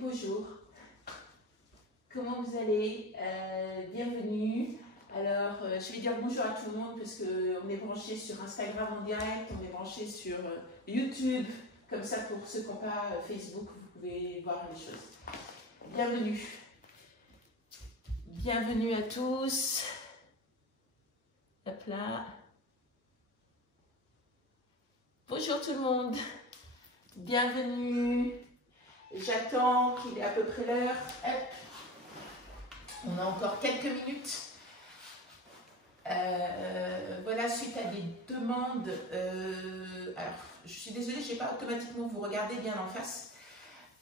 bonjour. Comment vous allez? Bienvenue. Alors, je vais dire bonjour à tout le monde parce qu'on est branché sur Instagram en direct, on est branché sur YouTube. Comme ça, pour ceux qui n'ont pas Facebook, vous pouvez voir les choses. Bienvenue. Bienvenue à tous. Hop là. Bonjour tout le monde. Bienvenue. J'attends qu'il est à peu près l'heure. On a encore quelques minutes. Voilà, suite à des demandes. Alors, je suis désolée, je n'ai pas automatiquement vous regarder bien en face.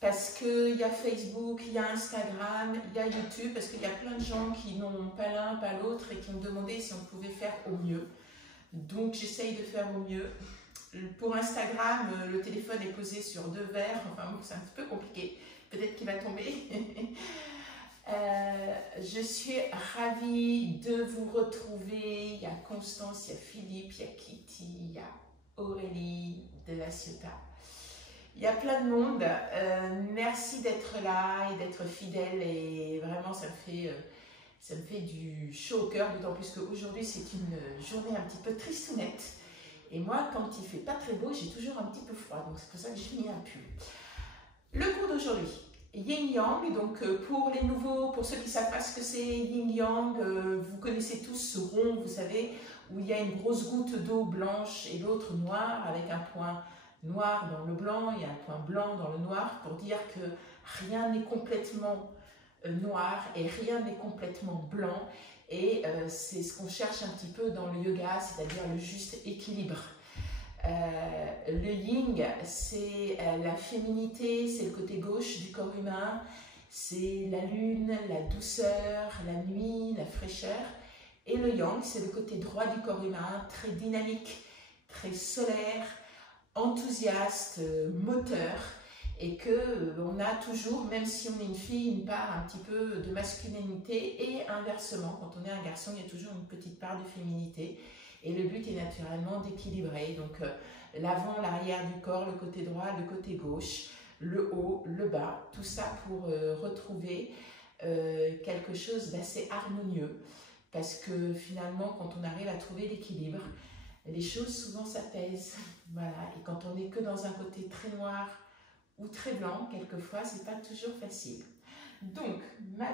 Parce qu'il y a Facebook, il y a Instagram, il y a YouTube. Parce qu'il y a plein de gens qui n'ont pas l'un, pas l'autre et qui ont demandé si on pouvait faire au mieux. Donc, j'essaye de faire au mieux. Pour Instagram, le téléphone est posé sur deux verres. Enfin, bon, c'est un petit peu compliqué. Peut-être qu'il va tomber. Je suis ravie de vous retrouver. Il y a Constance, il y a Philippe, il y a Kitty, il y a Aurélie de la Ciotat. Il y a plein de monde. Merci d'être là et d'être fidèle. Et vraiment, ça me fait du chaud au cœur. D'autant plus qu'aujourd'hui, c'est une journée un petit peu tristounette. Et moi, quand il ne fait pas très beau, j'ai toujours un petit peu froid. Donc, c'est pour ça que j'ai mis un pull. Le cours d'aujourd'hui, Yin-Yang. Donc, pour les nouveaux, pour ceux qui ne savent pas ce que c'est Yin-Yang, vous connaissez tous ce rond, vous savez, où il y a une grosse goutte d'eau blanche et l'autre noire, avec un point noir dans le blanc et un point blanc dans le noir, pour dire que rien n'est complètement noir et rien n'est complètement blanc. Et c'est ce qu'on cherche un petit peu dans le yoga, c'est-à-dire le juste équilibre. Le yin, c'est la féminité, c'est le côté gauche du corps humain, c'est la lune, la douceur, la nuit, la fraîcheur. Et le yang, c'est le côté droit du corps humain, très dynamique, très solaire, enthousiaste, moteur. Et qu'on a toujours, même si on est une fille, une part un petit peu de masculinité et inversement, quand on est un garçon, il y a toujours une petite part de féminité et le but est naturellement d'équilibrer, donc l'avant, l'arrière du corps, le côté droit, le côté gauche, le haut, le bas, tout ça pour retrouver quelque chose d'assez harmonieux parce que finalement, quand on arrive à trouver l'équilibre, les choses souvent s'apaisent, voilà, et quand on n'est que dans un côté très noir ou très blanc, quelquefois, c'est pas toujours facile. Donc,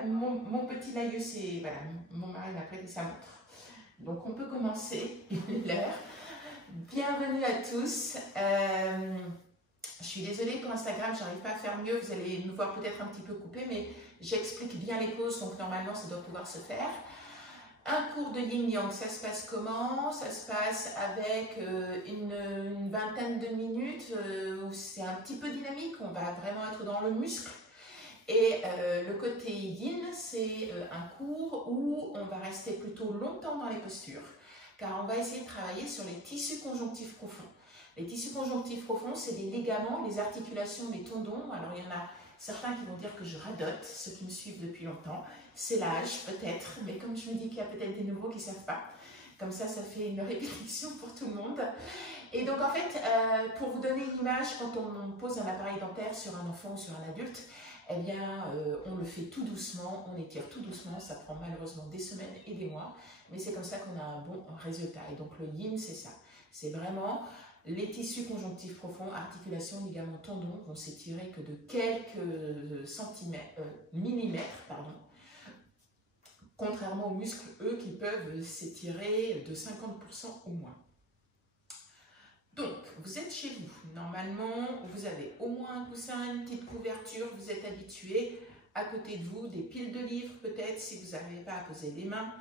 mon petit laïeux, c'est, voilà, mon mari m'a prêté sa montre. Donc, on peut commencer l'heure. Bienvenue à tous. Je suis désolée pour Instagram, j'arrive pas à faire mieux. Vous allez me voir peut-être un petit peu coupé, mais j'explique bien les pauses, donc normalement, ça doit pouvoir se faire. Un cours de Yin-Yang, ça se passe comment? Ça se passe avec une vingtaine de minutes où c'est un petit peu dynamique, on va vraiment être dans le muscle. Et le côté Yin, c'est un cours où on va rester plutôt longtemps dans les postures, car on va essayer de travailler sur les tissus conjonctifs profonds. Les tissus conjonctifs profonds, c'est les ligaments, les articulations, les tendons. Alors il y en a certains qui vont dire que je radote, ceux qui me suivent depuis longtemps. C'est l'âge peut-être, mais comme je me dis qu'il y a peut-être des nouveaux qui ne savent pas, comme ça fait une répétition pour tout le monde. Et donc en fait, pour vous donner une image, quand on pose un appareil dentaire sur un enfant ou sur un adulte, eh bien on le fait tout doucement, on étire tout doucement, ça prend malheureusement des semaines et des mois, mais c'est comme ça qu'on a un bon résultat. Et donc le yin, c'est ça, c'est vraiment les tissus conjonctifs profonds, articulations, ligaments, tendons vont s'étirer que de quelques millimètres, pardon, contrairement aux muscles, eux, qui peuvent s'étirer de 50% au moins. Donc, vous êtes chez vous. Normalement, vous avez au moins un coussin, une petite couverture, vous êtes habitué. À côté de vous, des piles de livres peut-être, si vous n'arrivez pas à poser les mains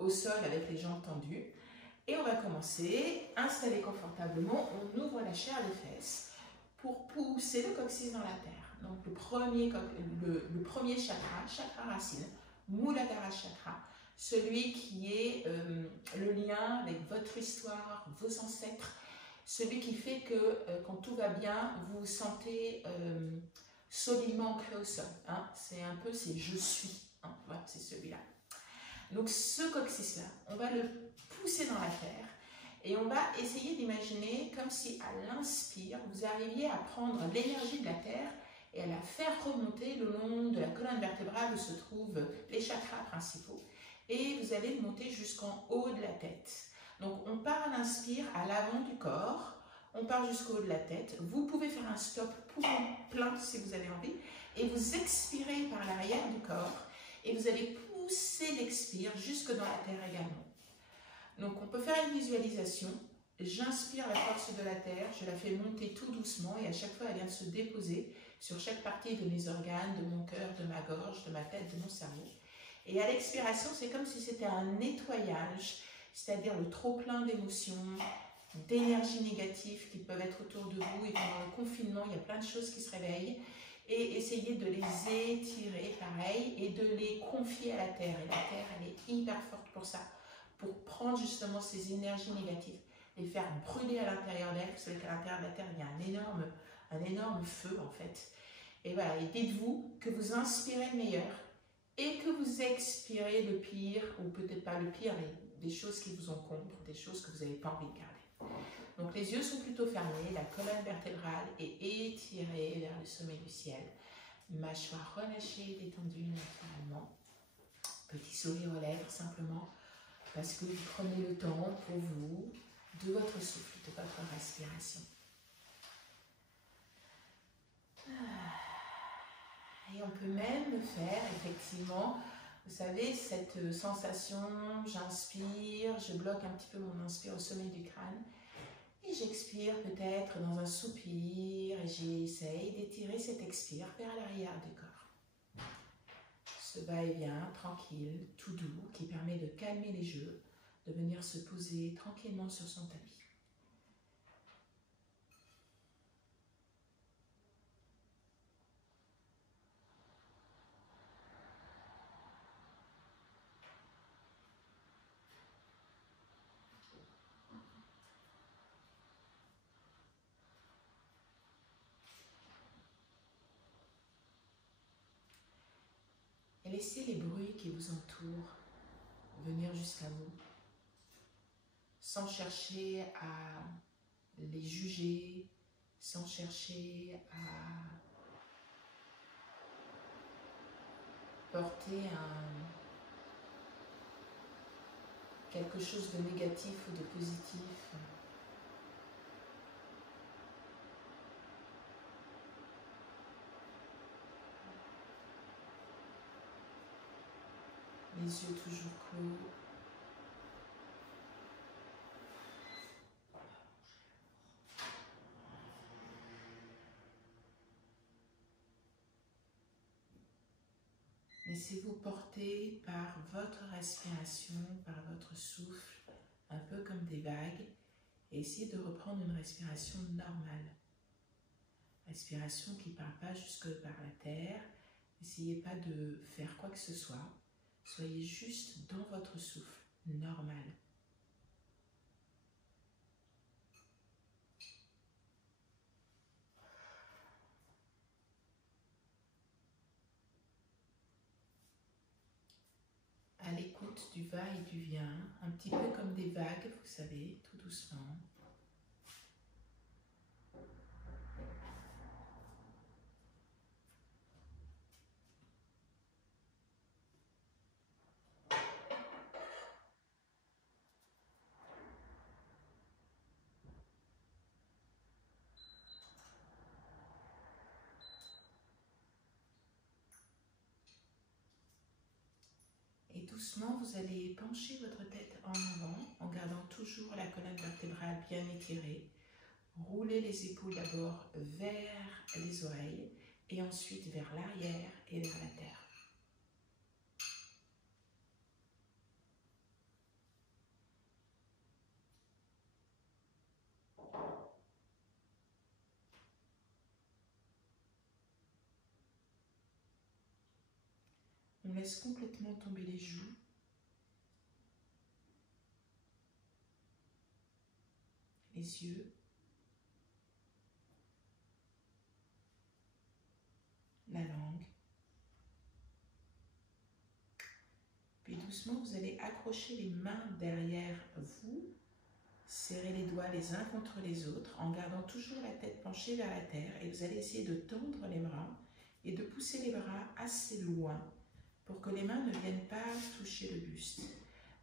au sol avec les jambes tendues. Et on va commencer, installé confortablement, on ouvre la chair des fesses pour pousser le coccyx dans la terre. Donc le premier chakra, chakra racine, Muladhara chakra, celui qui est le lien avec votre histoire, vos ancêtres, celui qui fait que quand tout va bien, vous vous sentez solidement ancré au sol. Hein. C'est un peu, c'est je suis, hein. Voilà, c'est celui-là. Donc ce coccyx-là, on va le pousser dans la terre et on va essayer d'imaginer comme si à l'inspire, vous arriviez à prendre l'énergie de la terre et à la faire remonter le long de la colonne vertébrale où se trouvent les chakras principaux. Et vous allez monter jusqu'en haut de la tête. Donc on part à l'inspire à l'avant du corps, on part jusqu'au haut de la tête. Vous pouvez faire un stop poumon plein si vous avez envie, et vous expirez par l'arrière du corps, et vous allez pousser l'expire jusque dans la terre également. Donc on peut faire une visualisation. J'inspire la force de la terre, je la fais monter tout doucement, et à chaque fois elle vient se déposer sur chaque partie de mes organes, de mon cœur, de ma gorge, de ma tête, de mon cerveau. Et à l'expiration, c'est comme si c'était un nettoyage, c'est-à-dire le trop-plein d'émotions, d'énergie négative qui peuvent être autour de vous. Et pendant le confinement, il y a plein de choses qui se réveillent. Et essayez de les étirer, pareil, et de les confier à la terre. Et la terre, elle est hyper forte pour ça, pour prendre justement ces énergies négatives, les faire brûler à l'intérieur d'elle. Vous savez qu'à l'intérieur de la terre, il y a un énorme feu, en fait. Et voilà, et dites-vous que vous inspirez le meilleur, et que vous expirez le pire, ou peut-être pas le pire, mais des choses qui vous encombrent, des choses que vous n'avez pas envie de garder. Donc les yeux sont plutôt fermés, la colonne vertébrale est étirée vers le sommet du ciel. Mâchoire relâchée, détendue naturellement. Petit sourire aux lèvres simplement, parce que vous prenez le temps pour vous, de votre souffle, de votre respiration. Et on peut même faire effectivement, vous savez, cette sensation, j'inspire, je bloque un petit peu mon inspire au sommet du crâne, et j'expire peut-être dans un soupir, et j'essaye d'étirer cet expire vers l'arrière du corps. Ce va-et-vient tranquille, tout doux, qui permet de calmer les jeux, de venir se poser tranquillement sur son tapis. Et laissez les bruits qui vous entourent venir jusqu'à vous, sans chercher à les juger, sans chercher à porter quelque chose de négatif ou de positif. Les yeux toujours clos. Laissez-vous porter par votre respiration, par votre souffle, un peu comme des vagues, et essayez de reprendre une respiration normale. Respiration qui ne part pas jusque par la terre. N'essayez pas de faire quoi que ce soit. Soyez juste dans votre souffle normal. À l'écoute du va et du vient, un petit peu comme des vagues, vous savez, tout doucement. Et doucement, vous allez pencher votre tête en avant, en gardant toujours la colonne vertébrale bien étirée. Roulez les épaules d'abord vers les oreilles et ensuite vers l'arrière et vers la terre. On laisse complètement tomber les joues. Les yeux. La langue. Puis doucement, vous allez accrocher les mains derrière vous, serrer les doigts les uns contre les autres en gardant toujours la tête penchée vers la terre et vous allez essayer de tendre les bras et de pousser les bras assez loin pour que les mains ne viennent pas toucher le buste.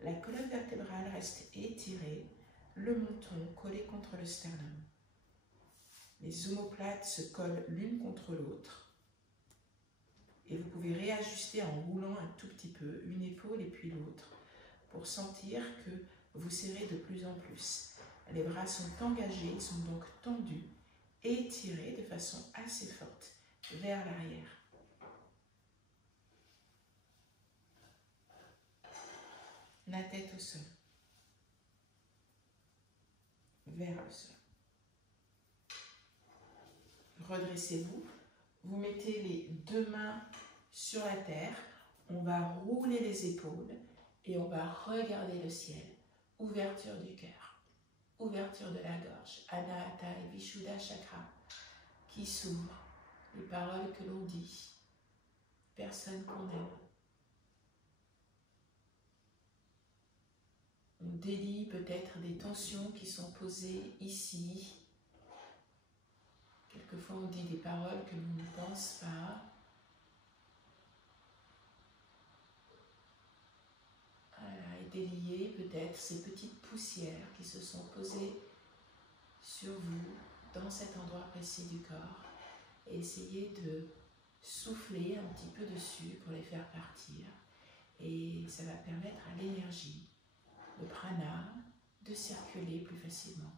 La colonne vertébrale reste étirée, le menton collé contre le sternum. Les omoplates se collent l'une contre l'autre. Et vous pouvez réajuster en roulant un tout petit peu, une épaule et puis l'autre, pour sentir que vous serrez de plus en plus. Les bras sont engagés, ils sont donc tendus, étirés de façon assez forte vers l'arrière. La tête au sol, vers le sol. Redressez-vous, vous mettez les deux mains sur la terre, on va rouler les épaules et on va regarder le ciel. Ouverture du cœur, ouverture de la gorge, Anahata et Vishuddha Chakra qui s'ouvrent, les paroles que l'on dit, personne qu'on aime. On délie peut-être des tensions qui sont posées ici. Quelquefois on dit des paroles que l'on ne pense pas. Voilà, et délier peut-être ces petites poussières qui se sont posées sur vous, dans cet endroit précis du corps. Et essayez de souffler un petit peu dessus pour les faire partir. Et ça va permettre à l'énergie, le prana, de circuler plus facilement.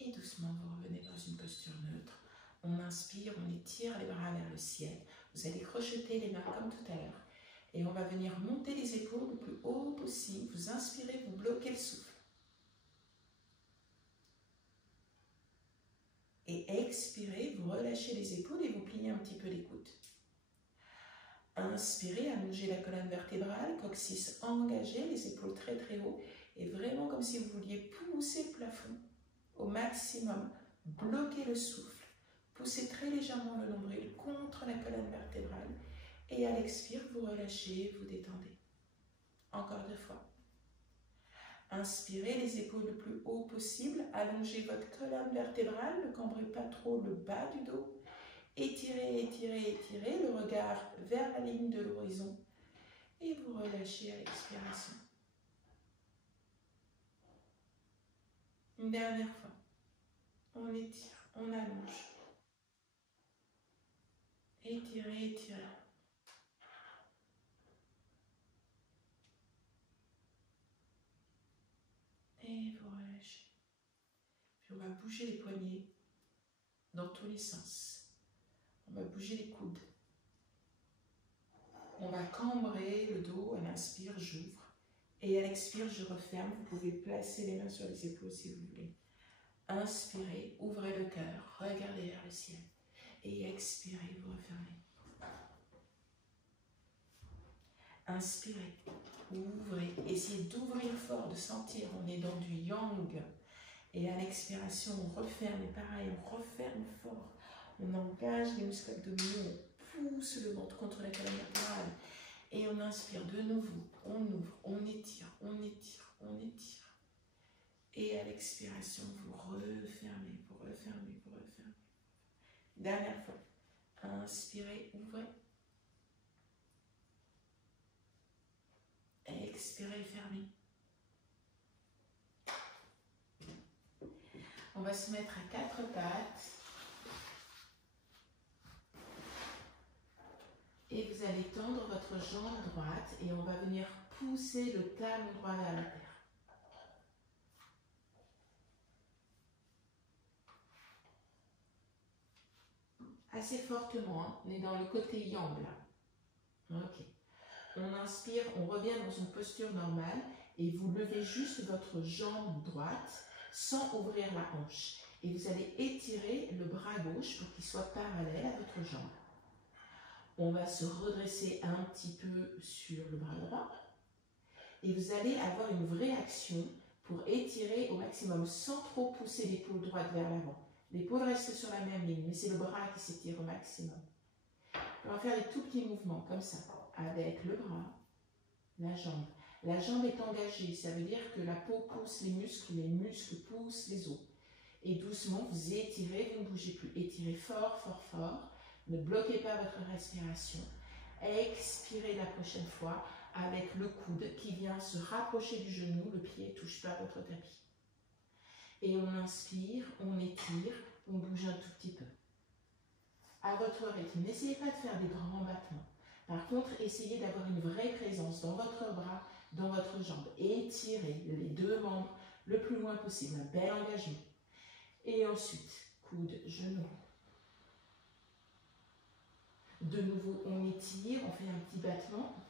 Et doucement, vous revenez dans une posture neutre. On inspire, on étire les bras vers le ciel. Vous allez crocheter les mains comme tout à l'heure. Et on va venir monter les épaules le plus haut possible. Vous inspirez, vous bloquez le souffle. Et expirez, vous relâchez les épaules et vous pliez un petit peu les coudes. Inspirez, allongez la colonne vertébrale, coccyx engagé, les épaules très très haut. Et vraiment comme si vous vouliez pousser le plafond au maximum. Bloquez le souffle. Poussez très légèrement le nombril contre la colonne vertébrale. Et à l'expire, vous relâchez, vous détendez. Encore 2 fois. Inspirez les épaules le plus haut possible. Allongez votre colonne vertébrale. Ne cambrez pas trop le bas du dos. Étirez, étirez, étirez. Le regard vers la ligne de l'horizon. Et vous relâchez à l'expiration. Une dernière fois. On étire, on allonge. Étirez, étirez. Et vous relâchez. Puis on va bouger les poignets dans tous les sens. On va bouger les coudes. On va cambrer le dos. À l'inspire, j'ouvre. Et à l'expire, je referme. Vous pouvez placer les mains sur les épaules si vous voulez. Inspirez, ouvrez le cœur, regardez vers le ciel. Et expirez, vous refermez. Inspirez, ouvrez, essayez d'ouvrir fort, de sentir, on est dans du yang. Et à l'expiration, on referme, et pareil, on referme fort. On engage les muscles abdominaux, on pousse le ventre contre la colonne vertébrale. Et on inspire de nouveau, on ouvre, on étire, on étire, on étire. Et à l'expiration, vous refermez, vous refermez, vous refermez. Dernière fois. Inspirez, ouvrez. Expirez, fermez. On va se mettre à 4 pattes. Et vous allez tendre votre jambe droite et on va venir pousser le talon droit vers la terre. Assez fortement, hein. On est dans le côté yang là. Ok. On inspire, on revient dans une posture normale et vous levez juste votre jambe droite sans ouvrir la hanche. Et vous allez étirer le bras gauche pour qu'il soit parallèle à votre jambe. On va se redresser un petit peu sur le bras droit et vous allez avoir une vraie action pour étirer au maximum sans trop pousser l'épaule droite vers l'avant. L'épaule reste sur la même ligne, mais c'est le bras qui s'étire au maximum. On va faire des tout petits mouvements comme ça, avec le bras, la jambe. La jambe est engagée, ça veut dire que la peau pousse les muscles poussent les os. Et doucement, vous étirez, vous ne bougez plus. Étirez fort, fort, fort. Ne bloquez pas votre respiration. Expirez la prochaine fois avec le coude qui vient se rapprocher du genou. Le pied ne touche pas votre tapis. Et on inspire, on étire, on bouge un tout petit peu. À votre rythme, n'essayez pas de faire des grands battements. Par contre, essayez d'avoir une vraie présence dans votre bras, dans votre jambe. Étirez les deux membres le plus loin possible. Un bel engagement. Et ensuite, coude, genou. De nouveau, on étire, on fait un petit battement.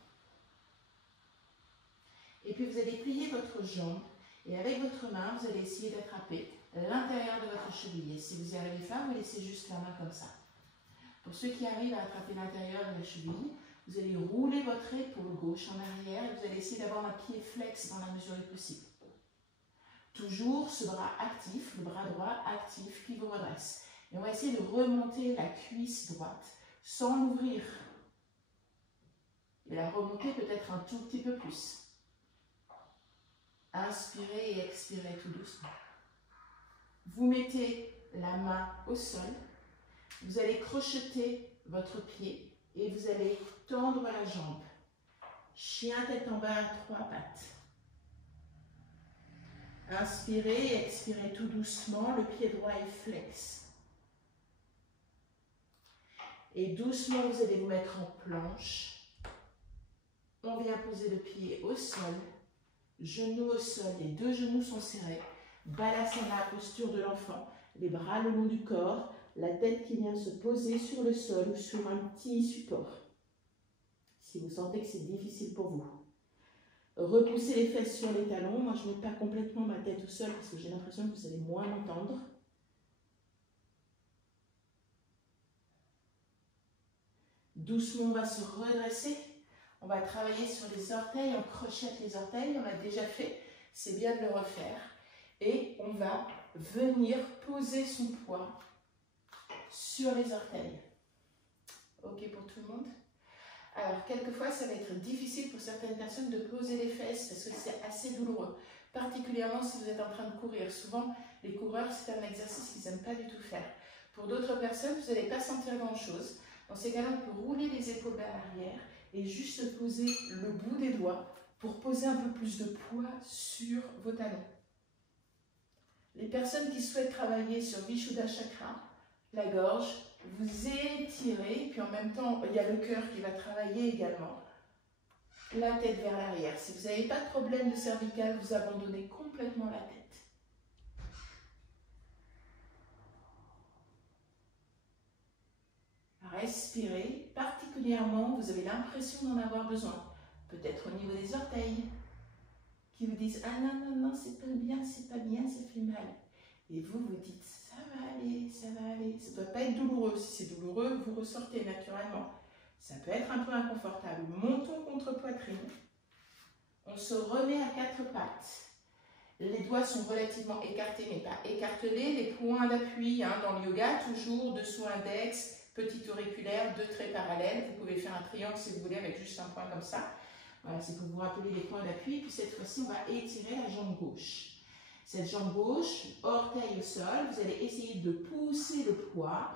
Et puis, vous allez plier votre jambe. Et avec votre main, vous allez essayer d'attraper l'intérieur de votre cheville. Si vous n'y arrivez pas, vous laissez juste la main comme ça. Pour ceux qui arrivent à attraper l'intérieur de la cheville, vous allez rouler votre épaule gauche en arrière et vous allez essayer d'avoir un pied flex dans la mesure du possible. Toujours ce bras actif, le bras droit actif qui vous redresse. Et on va essayer de remonter la cuisse droite sans l'ouvrir. Et la remonter peut-être un tout petit peu plus. Inspirez et expirez tout doucement. Vous mettez la main au sol. Vous allez crocheter votre pied et vous allez tendre la jambe. Chien tête en bas à 3 pattes. Inspirez et expirez tout doucement. Le pied droit est flex. Et doucement, vous allez vous mettre en planche. On vient poser le pied au sol. Genoux au sol, les deux genoux sont serrés. Balasana, posture de l'enfant. Les bras le long du corps. La tête qui vient se poser sur le sol ou sur un petit support. Si vous sentez que c'est difficile pour vous. Repoussez les fesses sur les talons. Moi, je ne mets pas complètement ma tête au sol parce que j'ai l'impression que vous allez moins m'entendre. Doucement, on va se redresser. On va travailler sur les orteils. On crochette les orteils. On l'a déjà fait. C'est bien de le refaire. Et on va venir poser son poids sur les orteils. Ok pour tout le monde? Alors, quelquefois, ça va être difficile pour certaines personnes de poser les fesses parce que c'est assez douloureux. Particulièrement si vous êtes en train de courir. Souvent, les coureurs, c'est un exercice qu'ils n'aiment pas du tout faire. Pour d'autres personnes, vous n'allez pas sentir grand-chose. Dans ces cas-là, on peut rouler les épaules vers l'arrière et juste poser le bout des doigts pour poser un peu plus de poids sur vos talons. Les personnes qui souhaitent travailler sur Vishuddha Chakra, la gorge, vous étirez, puis en même temps, il y a le cœur qui va travailler également. La tête vers l'arrière. Si vous n'avez pas de problème de cervical, vous abandonnez complètement la tête. Respirez. Particulièrement, vous avez l'impression d'en avoir besoin. Peut-être au niveau des orteils, qui vous disent « Ah non, non, non, c'est pas bien, ça fait mal. » Et vous, vous dites « Ça va aller, ça va aller. » Ça ne doit pas être douloureux. Si c'est douloureux, vous ressortez naturellement. Ça peut être un peu inconfortable. Montons contre poitrine. On se remet à 4 pattes. Les doigts sont relativement écartés, mais pas écartelés. Les points d'appui dans le yoga, toujours dessous index, petit auriculaire, 2 traits parallèles. Vous pouvez faire un triangle si vous voulez avec juste un point comme ça. Voilà, c'est pour vous rappeler les points d'appui. Puis cette fois-ci, on va étirer la jambe gauche. Cette jambe gauche, orteil au sol, vous allez essayer de pousser le poids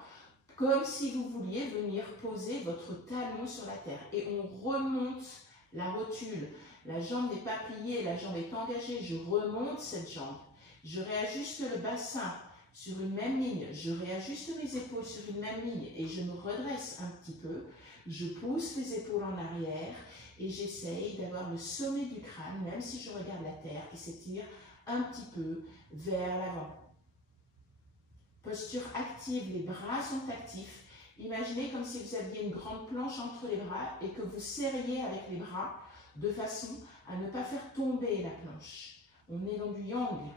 comme si vous vouliez venir poser votre talon sur la terre. Et on remonte la rotule. La jambe n'est pas pliée, la jambe est engagée. Je remonte cette jambe. Je réajuste le bassin sur une même ligne. Je réajuste mes épaules sur une même ligne et je me redresse un petit peu. Je pousse les épaules en arrière et j'essaye d'avoir le sommet du crâne, même si je regarde la terre, qui s'étire un petit peu vers l'avant. Posture active, les bras sont actifs. Imaginez comme si vous aviez une grande planche entre les bras et que vous serriez avec les bras de façon à ne pas faire tomber la planche. On est dans du yang.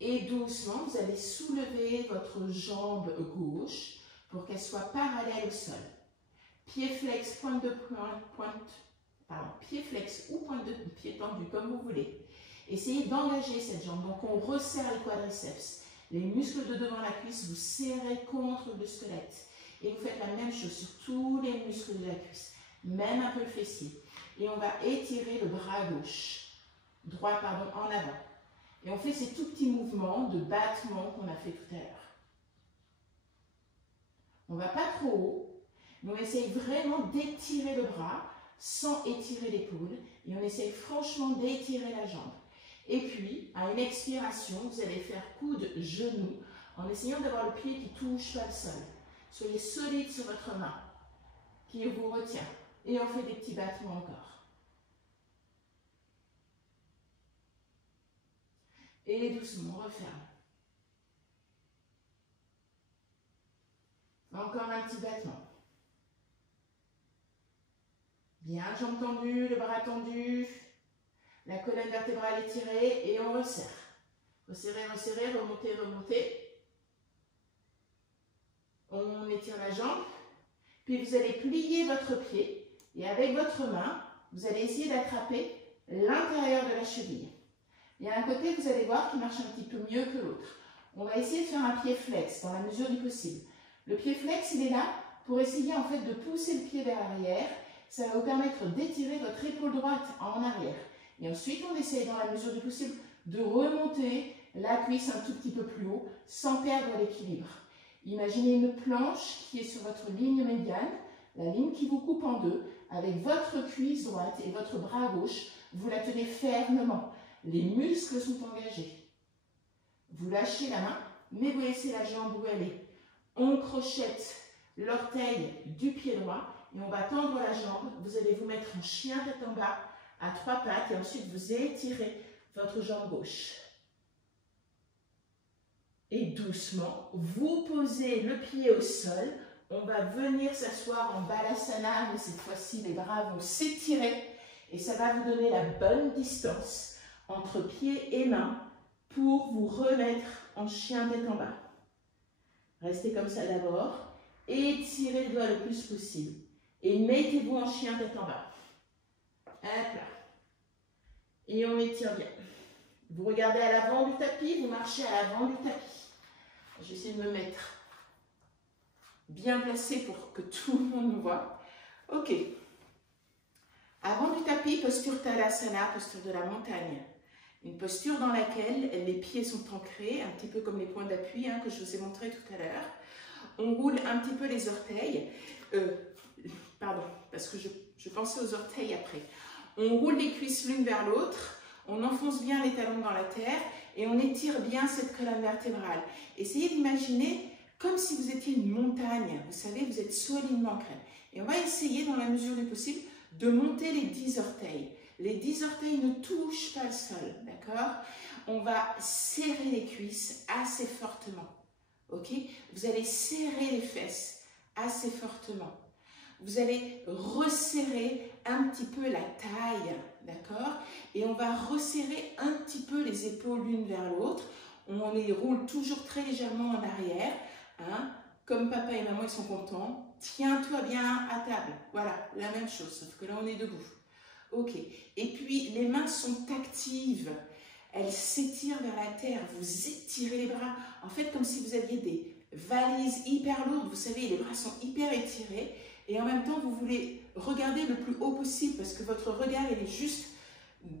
Et doucement, vous allez soulever votre jambe gauche pour qu'elle soit parallèle au sol. Pied flex, pied flex ou pointe de pied tendu, comme vous voulez. Essayez d'engager cette jambe. Donc, on resserre les quadriceps. Les muscles de devant la cuisse, vous serrez contre le squelette. Et vous faites la même chose sur tous les muscles de la cuisse. Même un peu le fessier. Et on va étirer le bras gauche. Droit, pardon, en avant. Et on fait ces tout petits mouvements de battement qu'on a fait tout à l'heure. On ne va pas trop haut, mais on essaye vraiment d'étirer le bras sans étirer l'épaule. Et on essaye franchement d'étirer la jambe. Et puis, à une expiration, vous allez faire coude-genou en essayant d'avoir le pied qui touche pas le sol. Soyez solide sur votre main qui vous retient. Et on fait des petits battements encore. Et doucement, on referme. Encore un petit battement. Bien, jambes tendues, le bras tendu, la colonne vertébrale étirée et on resserre. Resserrez, resserrez, remontez, remontez. On étire la jambe, puis vous allez plier votre pied et avec votre main, vous allez essayer d'attraper l'intérieur de la cheville. Il y a un côté, vous allez voir, qui marche un petit peu mieux que l'autre. On va essayer de faire un pied flex dans la mesure du possible. Le pied flex, il est là pour essayer en fait de pousser le pied vers l'arrière. Ça va vous permettre d'étirer votre épaule droite en arrière. Et ensuite, on essaye dans la mesure du possible de remonter la cuisse un tout petit peu plus haut sans perdre l'équilibre. Imaginez une planche qui est sur votre ligne médiane, la ligne qui vous coupe en deux, avec votre cuisse droite et votre bras gauche, vous la tenez fermement. Les muscles sont engagés. Vous lâchez la main, mais vous laissez la jambe où elle est. On crochette l'orteil du pied droit et on va tendre la jambe. Vous allez vous mettre en chien tête en bas à 3 pattes et ensuite vous étirez votre jambe gauche. Et doucement, vous posez le pied au sol. On va venir s'asseoir en balasana, mais cette fois-ci, les bras vont s'étirer et ça va vous donner la bonne distance entre pied et main pour vous remettre en chien tête en bas. Restez comme ça d'abord. Étirez le doigt le plus possible. Et mettez-vous en chien tête en bas. Hop là. Et on étire bien. Vous regardez à l'avant du tapis, vous marchez à l'avant du tapis. Je vais essayer de me mettre bien placé pour que tout le monde me voit. Ok. Avant du tapis, posture Tadasana, posture de la montagne. Une posture dans laquelle les pieds sont ancrés, un petit peu comme les points d'appui que je vous ai montré tout à l'heure. On roule un petit peu les orteils. Pardon, parce que je pensais aux orteils après. On roule les cuisses l'une vers l'autre. On enfonce bien les talons dans la terre et on étire bien cette colonne vertébrale. Essayez d'imaginer comme si vous étiez une montagne. Vous savez, vous êtes solidement ancré. Et on va essayer, dans la mesure du possible, de monter les 10 orteils. Les 10 orteils ne touchent pas le sol, d'accord? On va serrer les cuisses assez fortement, ok? Vous allez serrer les fesses assez fortement. Vous allez resserrer un petit peu la taille, d'accord? Et on va resserrer un petit peu les épaules l'une vers l'autre. On les roule toujours très légèrement en arrière, comme papa et maman ils sont contents. Tiens-toi bien à table. Voilà, la même chose, sauf que là on est debout. Ok. Et puis les mains sont actives. Elles s'étirent vers la terre. Vous étirez les bras. En fait, comme si vous aviez des valises hyper lourdes. Vous savez, les bras sont hyper étirés. Et en même temps, vous voulez regarder le plus haut possible parce que votre regard il est juste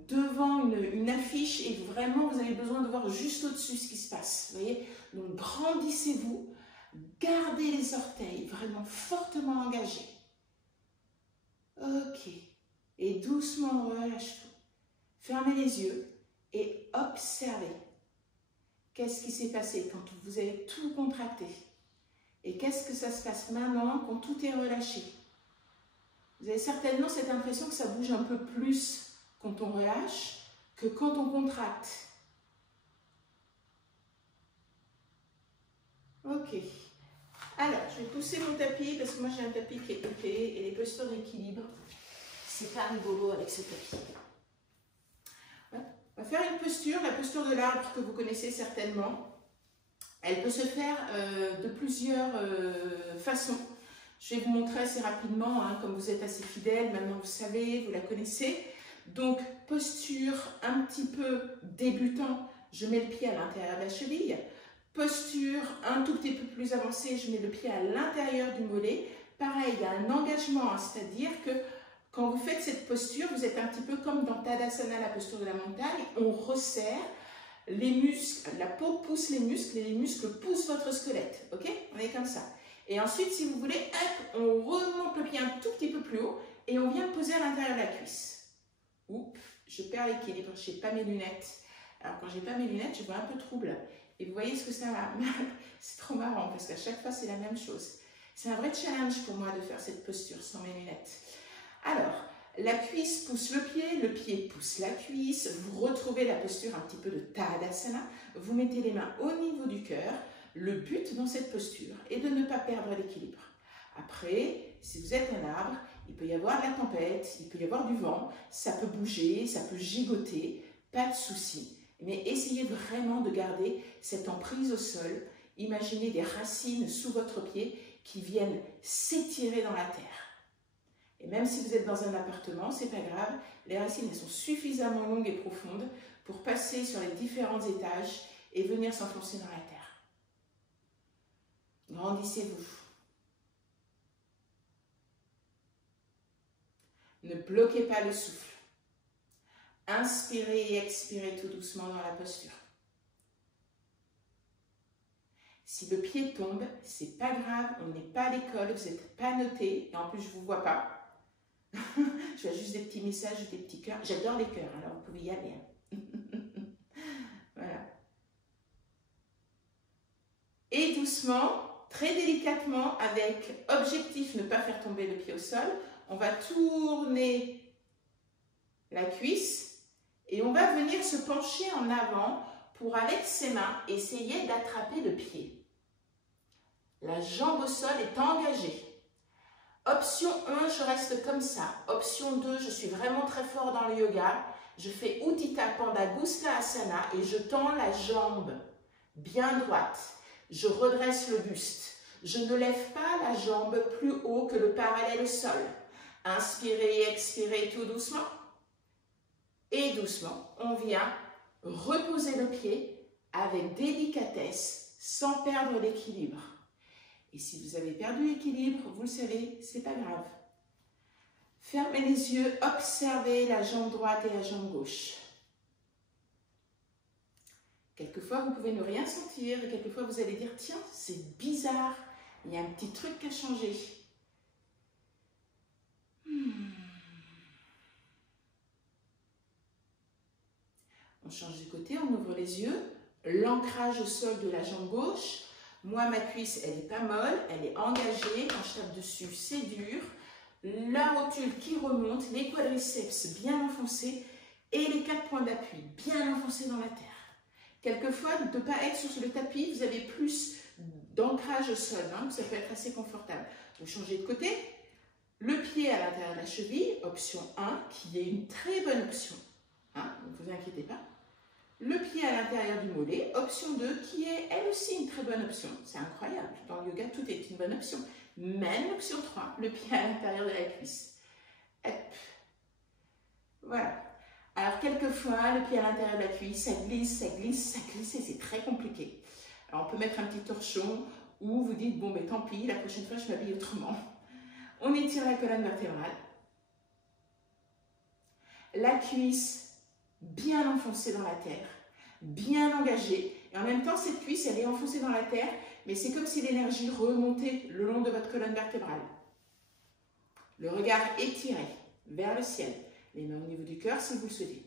devant une affiche et vraiment, vous avez besoin de voir juste au-dessus ce qui se passe. Vous voyez? Donc, grandissez-vous. Gardez les orteils vraiment fortement engagés. Ok. Et doucement, on relâche tout. Fermez les yeux et observez. Qu'est-ce qui s'est passé quand vous avez tout contracté? Et qu'est-ce que ça se passe maintenant quand tout est relâché? Vous avez certainement cette impression que ça bouge un peu plus quand on relâche que quand on contracte. Ok. Alors, je vais pousser mon tapis parce que moi j'ai un tapis qui est épais et les postures d'équilibre, c'est pas rigolo avec ce tapis. On va faire une posture, la posture de l'arbre que vous connaissez certainement. Elle peut se faire de plusieurs façons. Je vais vous montrer assez rapidement, comme vous êtes assez fidèles, maintenant vous savez, vous la connaissez. Donc, posture un petit peu débutant, je mets le pied à l'intérieur de la cheville. Posture un tout petit peu plus avancée, je mets le pied à l'intérieur du mollet. Pareil, il y a un engagement, c'est-à-dire que quand vous faites cette posture, vous êtes un petit peu comme dans Tadasana, la posture de la montagne, on resserre les muscles, la peau pousse les muscles et les muscles poussent votre squelette. Ok? On est comme ça. Et ensuite, si vous voulez, hop, on remonte le pied un tout petit peu plus haut et on vient poser à l'intérieur de la cuisse. Oups, je perds l'équilibre, je n'ai pas mes lunettes. Alors quand j'ai pas mes lunettes, je vois un peu trouble. Et vous voyez ce que ça m'a... C'est trop marrant parce qu'à chaque fois, c'est la même chose. C'est un vrai challenge pour moi de faire cette posture sans mes lunettes. Alors, la cuisse pousse le pied pousse la cuisse. Vous retrouvez la posture un petit peu de Tadasana. Vous mettez les mains au niveau du cœur. Le but dans cette posture est de ne pas perdre l'équilibre. Après, si vous êtes un arbre, il peut y avoir de la tempête, il peut y avoir du vent, ça peut bouger, ça peut gigoter, pas de souci. Mais essayez vraiment de garder cette emprise au sol. Imaginez des racines sous votre pied qui viennent s'étirer dans la terre. Et même si vous êtes dans un appartement, c'est pas grave, les racines elles sont suffisamment longues et profondes pour passer sur les différents étages et venir s'enfoncer dans la terre. Grandissez-vous. Ne bloquez pas le souffle. Inspirez et expirez tout doucement dans la posture. Si le pied tombe, c'est pas grave, on n'est pas à l'école, vous n'êtes pas noté, et en plus je ne vous vois pas. Je vois juste des petits messages, des petits cœurs. J'adore les cœurs, alors vous pouvez y aller. Voilà. Et doucement, très délicatement, avec objectif ne pas faire tomber le pied au sol, on va tourner la cuisse et on va venir se pencher en avant pour, avec ses mains, essayer d'attraper le pied. La jambe au sol est engagée. Option 1, je reste comme ça. Option 2, je suis vraiment très fort dans le yoga. Je fais Utthita Pandagusthasana Asana et je tends la jambe bien droite. Je redresse le buste. Je ne lève pas la jambe plus haut que le parallèle au sol. Inspirez et expirez tout doucement. Et doucement, on vient reposer le pied avec délicatesse, sans perdre l'équilibre. Et si vous avez perdu l'équilibre, vous le savez, c'est pas grave. Fermez les yeux, observez la jambe droite et la jambe gauche. Quelquefois, vous pouvez ne rien sentir, et quelquefois, vous allez dire, tiens, c'est bizarre, il y a un petit truc qui a changé. On change de côté, on ouvre les yeux, l'ancrage au sol de la jambe gauche. Moi, ma cuisse, elle n'est pas molle, elle est engagée. Quand je tape dessus, c'est dur. La rotule qui remonte, les quadriceps bien enfoncés et les 4 points d'appui bien enfoncés dans la terre. Quelquefois, de ne pas être sur le tapis, vous avez plus d'ancrage au sol, hein, ça peut être assez confortable. Vous changez de côté, le pied à l'intérieur de la cheville, option 1, qui est une très bonne option, hein, ne vous inquiétez pas. Le pied à l'intérieur du mollet, option 2, qui est elle aussi une très bonne option. C'est incroyable, dans le yoga, tout est une bonne option. Même option 3, le pied à l'intérieur de la cuisse. Hop. Voilà. Alors, quelquefois, le pied à l'intérieur de la cuisse, ça glisse, ça glisse, ça glisse, et c'est très compliqué. Alors, on peut mettre un petit torchon, ou vous dites, bon, mais tant pis, la prochaine fois, je m'habille autrement. On étire la colonne vertébrale. La cuisse bien enfoncée dans la terre, bien engagée. Et en même temps, cette cuisse, elle est enfoncée dans la terre, mais c'est comme si l'énergie remontait le long de votre colonne vertébrale. Le regard étiré vers le ciel. Les mains au niveau du cœur si vous le souhaitez.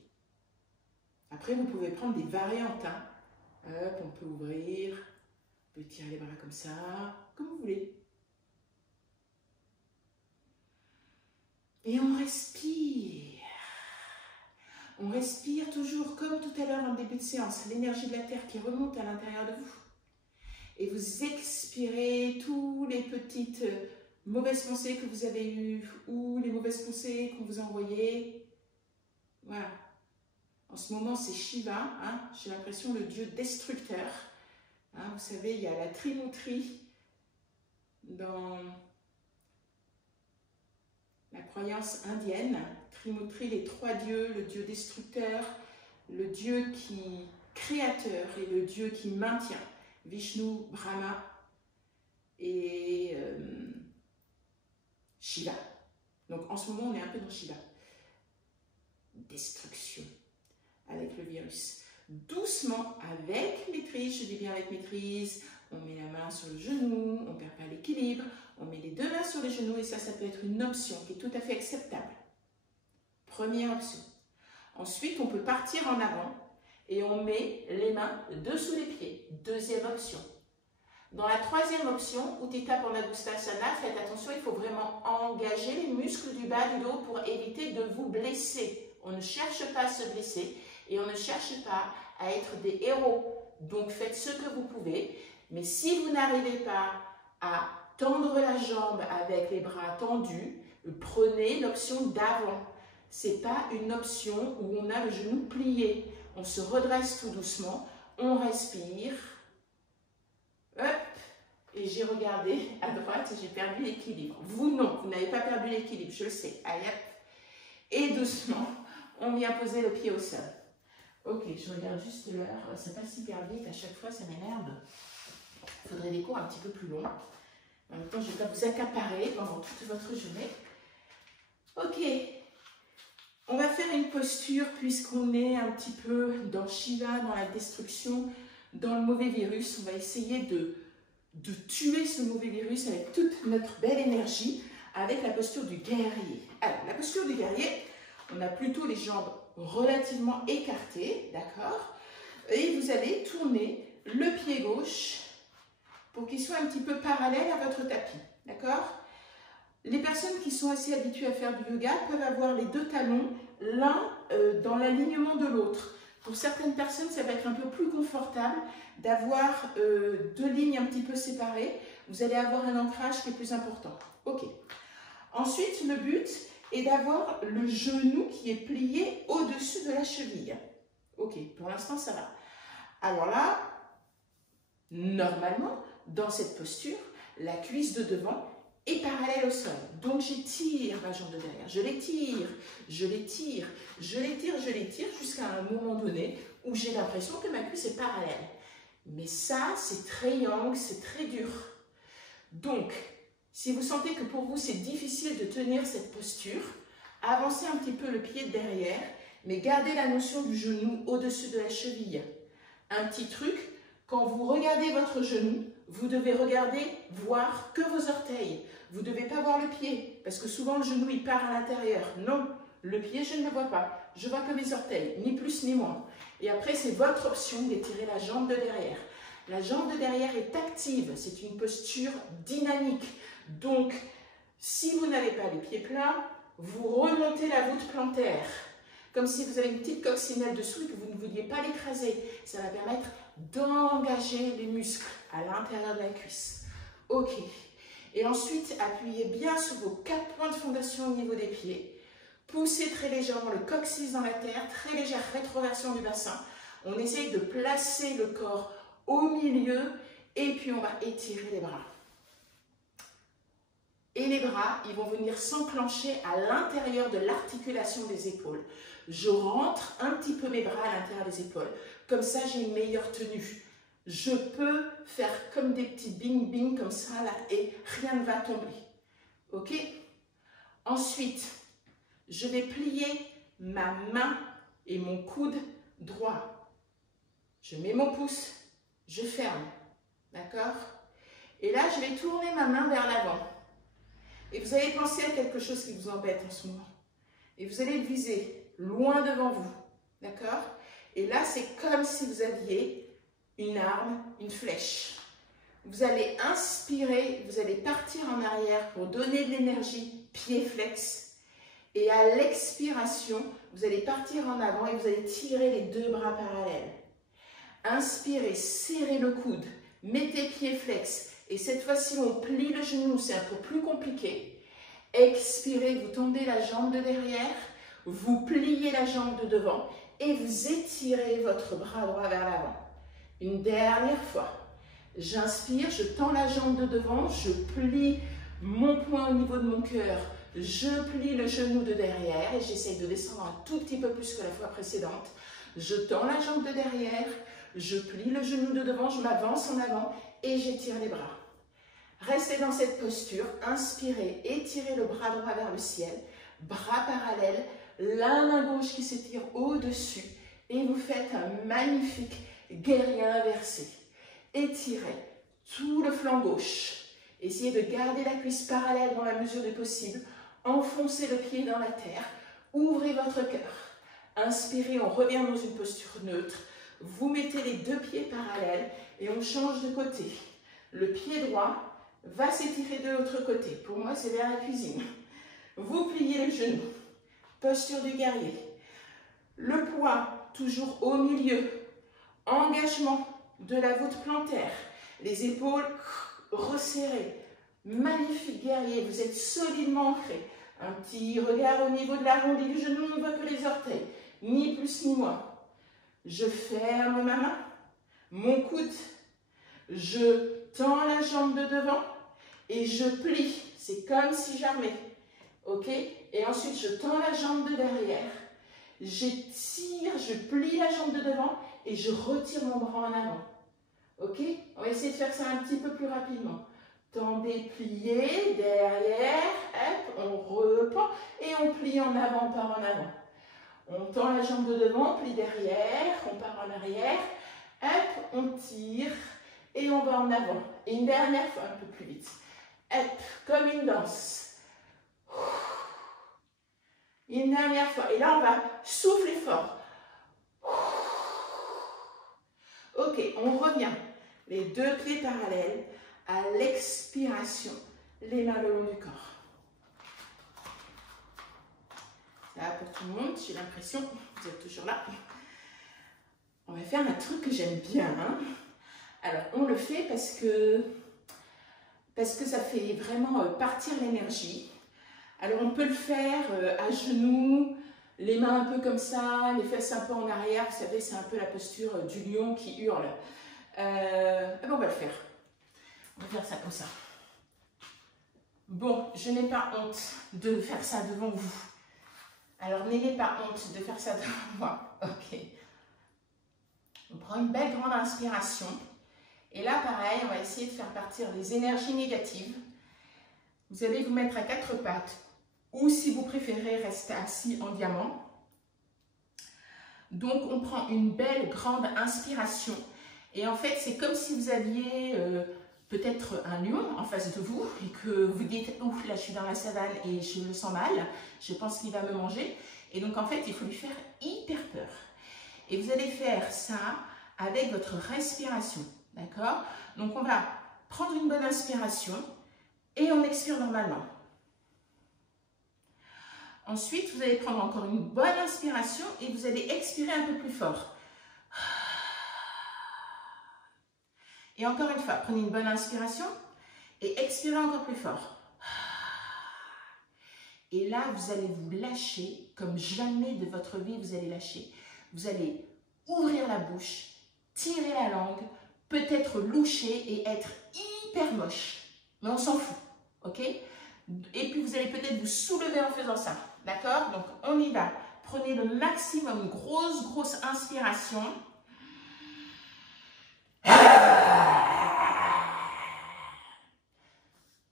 Après, vous pouvez prendre des variantes. Hein. Hop, on peut ouvrir, on peut tirer les bras comme ça, comme vous voulez. Et on respire. On respire toujours comme tout à l'heure en début de séance, l'énergie de la terre qui remonte à l'intérieur de vous. Et vous expirez toutes les petites mauvaises pensées que vous avez eues ou les mauvaises pensées qu'on vous a envoyées. Voilà. En ce moment, c'est Shiva, hein, j'ai l'impression le dieu destructeur. Hein, vous savez, il y a la Trimurti dans la croyance indienne. Trimurti, les 3 dieux, le dieu destructeur, le dieu qui créateur et le dieu qui maintient. Vishnu, Brahma et Shiva. Donc en ce moment, on est un peu dans Shiva. Destruction avec le virus. doucement, avec maîtrise, je dis bien avec maîtrise. On met la main sur le genou, on ne perd pas l'équilibre, on met les 2 mains sur les genoux et ça peut être une option qui est tout à fait acceptable. Première option. Ensuite, on peut partir en avant et on met les mains dessous les pieds. Deuxième option. Dans la troisième option, Utthita Purnadusthasana, faites attention, il faut vraiment engager les muscles du bas du dos pour éviter de vous blesser. On ne cherche pas à se blesser et on ne cherche pas à être des héros. Donc faites ce que vous pouvez. Mais si vous n'arrivez pas à tendre la jambe avec les bras tendus, prenez l'option d'avant. Ce n'est pas une option où on a le genou plié. On se redresse tout doucement, on respire. Hop, et j'ai regardé à droite et j'ai perdu l'équilibre. Vous non, vous n'avez pas perdu l'équilibre, je le sais. Allez, hop. Et doucement, on vient poser le pied au sol. Ok, je regarde juste l'heure. Ça passe hyper vite, à chaque fois ça m'énerve. Il faudrait des cours un petit peu plus longs. En même temps, je ne vais pas vous accaparer pendant toute votre journée. Ok, on va faire une posture puisqu'on est un petit peu dans Shiva, dans la destruction, dans le mauvais virus. On va essayer de tuer ce mauvais virus avec toute notre belle énergie, avec la posture du guerrier. Alors, la posture du guerrier, on a plutôt les jambes relativement écartées, d'accord? Et vous allez tourner le pied gauche pour qu'il soit un petit peu parallèle à votre tapis, d'accord? Les personnes qui sont assez habituées à faire du yoga peuvent avoir les 2 talons, l'un dans l'alignement de l'autre. Pour certaines personnes, ça va être un peu plus confortable d'avoir 2 lignes un petit peu séparées. Vous allez avoir un ancrage qui est plus important. Ok. Ensuite, le but est d'avoir le genou qui est plié au-dessus de la cheville. Ok, pour l'instant, ça va. Alors là, normalement, dans cette posture, la cuisse de devant est parallèle au sol. Donc, j'étire ma jambe de derrière. Je l'étire, je l'étire, je l'étire, je l'étire jusqu'à un moment donné où j'ai l'impression que ma cuisse est parallèle. Mais ça, c'est très yang, c'est très dur. Donc, si vous sentez que pour vous, c'est difficile de tenir cette posture, avancez un petit peu le pied de derrière, mais gardez la notion du genou au-dessus de la cheville. Un petit truc, quand vous regardez votre genou, vous devez regarder, voir que vos orteils. Vous ne devez pas voir le pied, parce que souvent le genou il part à l'intérieur. Non, le pied je ne le vois pas. Je vois que mes orteils, ni plus ni moins. Et après c'est votre option d'étirer la jambe de derrière. La jambe de derrière est active, c'est une posture dynamique. Donc, si vous n'avez pas les pieds plats, vous remontez la voûte plantaire. Comme si vous avez une petite coccinelle dessous et que vous ne vouliez pas l'écraser. Ça va permettre d'engager les muscles à l'intérieur de la cuisse. Ok. Et ensuite, appuyez bien sur vos 4 points de fondation au niveau des pieds. Poussez très légèrement le coccyx dans la terre, très légère rétroversion du bassin. On essaye de placer le corps au milieu et puis on va étirer les bras. Et les bras, ils vont venir s'enclencher à l'intérieur de l'articulation des épaules. Je rentre un petit peu mes bras à l'intérieur des épaules. Comme ça, j'ai une meilleure tenue. Je peux faire comme des petits bing-bing comme ça, là, et rien ne va tomber. Ok? Ensuite, je vais plier ma main et mon coude droit. Je mets mon pouce, je ferme. D'accord? Et là, je vais tourner ma main vers l'avant. Et vous allez penser à quelque chose qui vous embête en ce moment. Et vous allez le viser loin devant vous. D'accord? Et là, c'est comme si vous aviez une arme, une flèche. Vous allez inspirer, vous allez partir en arrière pour donner de l'énergie, pied flex. Et à l'expiration, vous allez partir en avant et vous allez tirer les 2 bras parallèles. Inspirez, serrez le coude, mettez pied flex. Et cette fois-ci, on plie le genou, c'est un peu plus compliqué. Expirez, vous tendez la jambe de derrière, vous pliez la jambe de devant et vous étirez votre bras droit vers l'avant. Une dernière fois. J'inspire, je tends la jambe de devant, je plie mon poing au niveau de mon cœur, je plie le genou de derrière et j'essaye de descendre un tout petit peu plus que la fois précédente. Je tends la jambe de derrière, je plie le genou de devant, je m'avance en avant et j'étire les bras. Restez dans cette posture, inspirez, étirez le bras droit vers le ciel, bras parallèles, la main gauche qui s'étire au-dessus Et vous faites un magnifique guerrier inversé. Étirez tout le flanc gauche. Essayez de garder la cuisse parallèle dans la mesure du possible. Enfoncez le pied dans la terre. Ouvrez votre cœur. Inspirez, on revient dans une posture neutre. Vous mettez les deux pieds parallèles et on change de côté. Le pied droit va s'étirer de l'autre côté. Pour moi, c'est vers la cuisine. Vous pliez les genoux. Posture du guerrier. Le poids toujours au milieu. Engagement de la voûte plantaire. Les épaules resserrées. Magnifique guerrier. Vous êtes solidement ancré. Un petit regard au niveau de l'arrondi du genou. On ne voit que les orteils. Ni plus ni moins. Je ferme ma main. Mon coude. Je tends la jambe de devant. Et je plie. C'est comme si j'armais. Ok? Et ensuite, je tends la jambe de derrière. J'étire, je plie la jambe de devant et je retire mon bras en avant. Ok? On va essayer de faire ça un petit peu plus rapidement. Tendez, pliez, derrière, hop, on repend et on plie en avant, on part en avant. On tend la jambe de devant, on plie derrière, on part en arrière, hop, on tire et on va en avant. Et une dernière fois, un peu plus vite. Hop, comme une danse. Une dernière fois. Et là, on va souffler fort. Ok, on revient. Les deux pieds parallèles. À l'expiration, les mains le long du corps. Ça va pour tout le monde, j'ai l'impression. Vous êtes toujours là. On va faire un truc que j'aime bien. Hein. Alors, on le fait parce que ça fait vraiment partir l'énergie. Alors, on peut le faire à genoux, les mains un peu comme ça, les fesses un peu en arrière. Vous savez, c'est un peu la posture du lion qui hurle. On va le faire. On va faire ça comme ça. Bon, je n'ai pas honte de faire ça devant vous. Alors, n'ayez pas honte de faire ça devant moi. Ok. On prend une belle grande inspiration. Et là, pareil, on va essayer de faire partir les énergies négatives. Vous allez vous mettre à quatre pattes. Ou si vous préférez, rester assis en diamant. Donc, on prend une belle grande inspiration. Et en fait, c'est comme si vous aviez peut-être un lion en face de vous et que vous dites « Ouf, là, je suis dans la savane et je me sens mal. Je pense qu'il va me manger. » Et donc, en fait, il faut lui faire hyper peur. Et vous allez faire ça avec votre respiration. D'accord? Donc, on va prendre une bonne inspiration et on expire normalement. Ensuite, vous allez prendre encore une bonne inspiration et vous allez expirer un peu plus fort. Et encore une fois, prenez une bonne inspiration et expirez encore plus fort. Et là, vous allez vous lâcher comme jamais de votre vie vous allez lâcher. Vous allez ouvrir la bouche, tirer la langue, peut-être loucher et être hyper moche. Mais on s'en fout, ok? Et puis, vous allez peut-être vous soulever en faisant ça. D'accord? Donc, on y va. Prenez le maximum, grosse inspiration.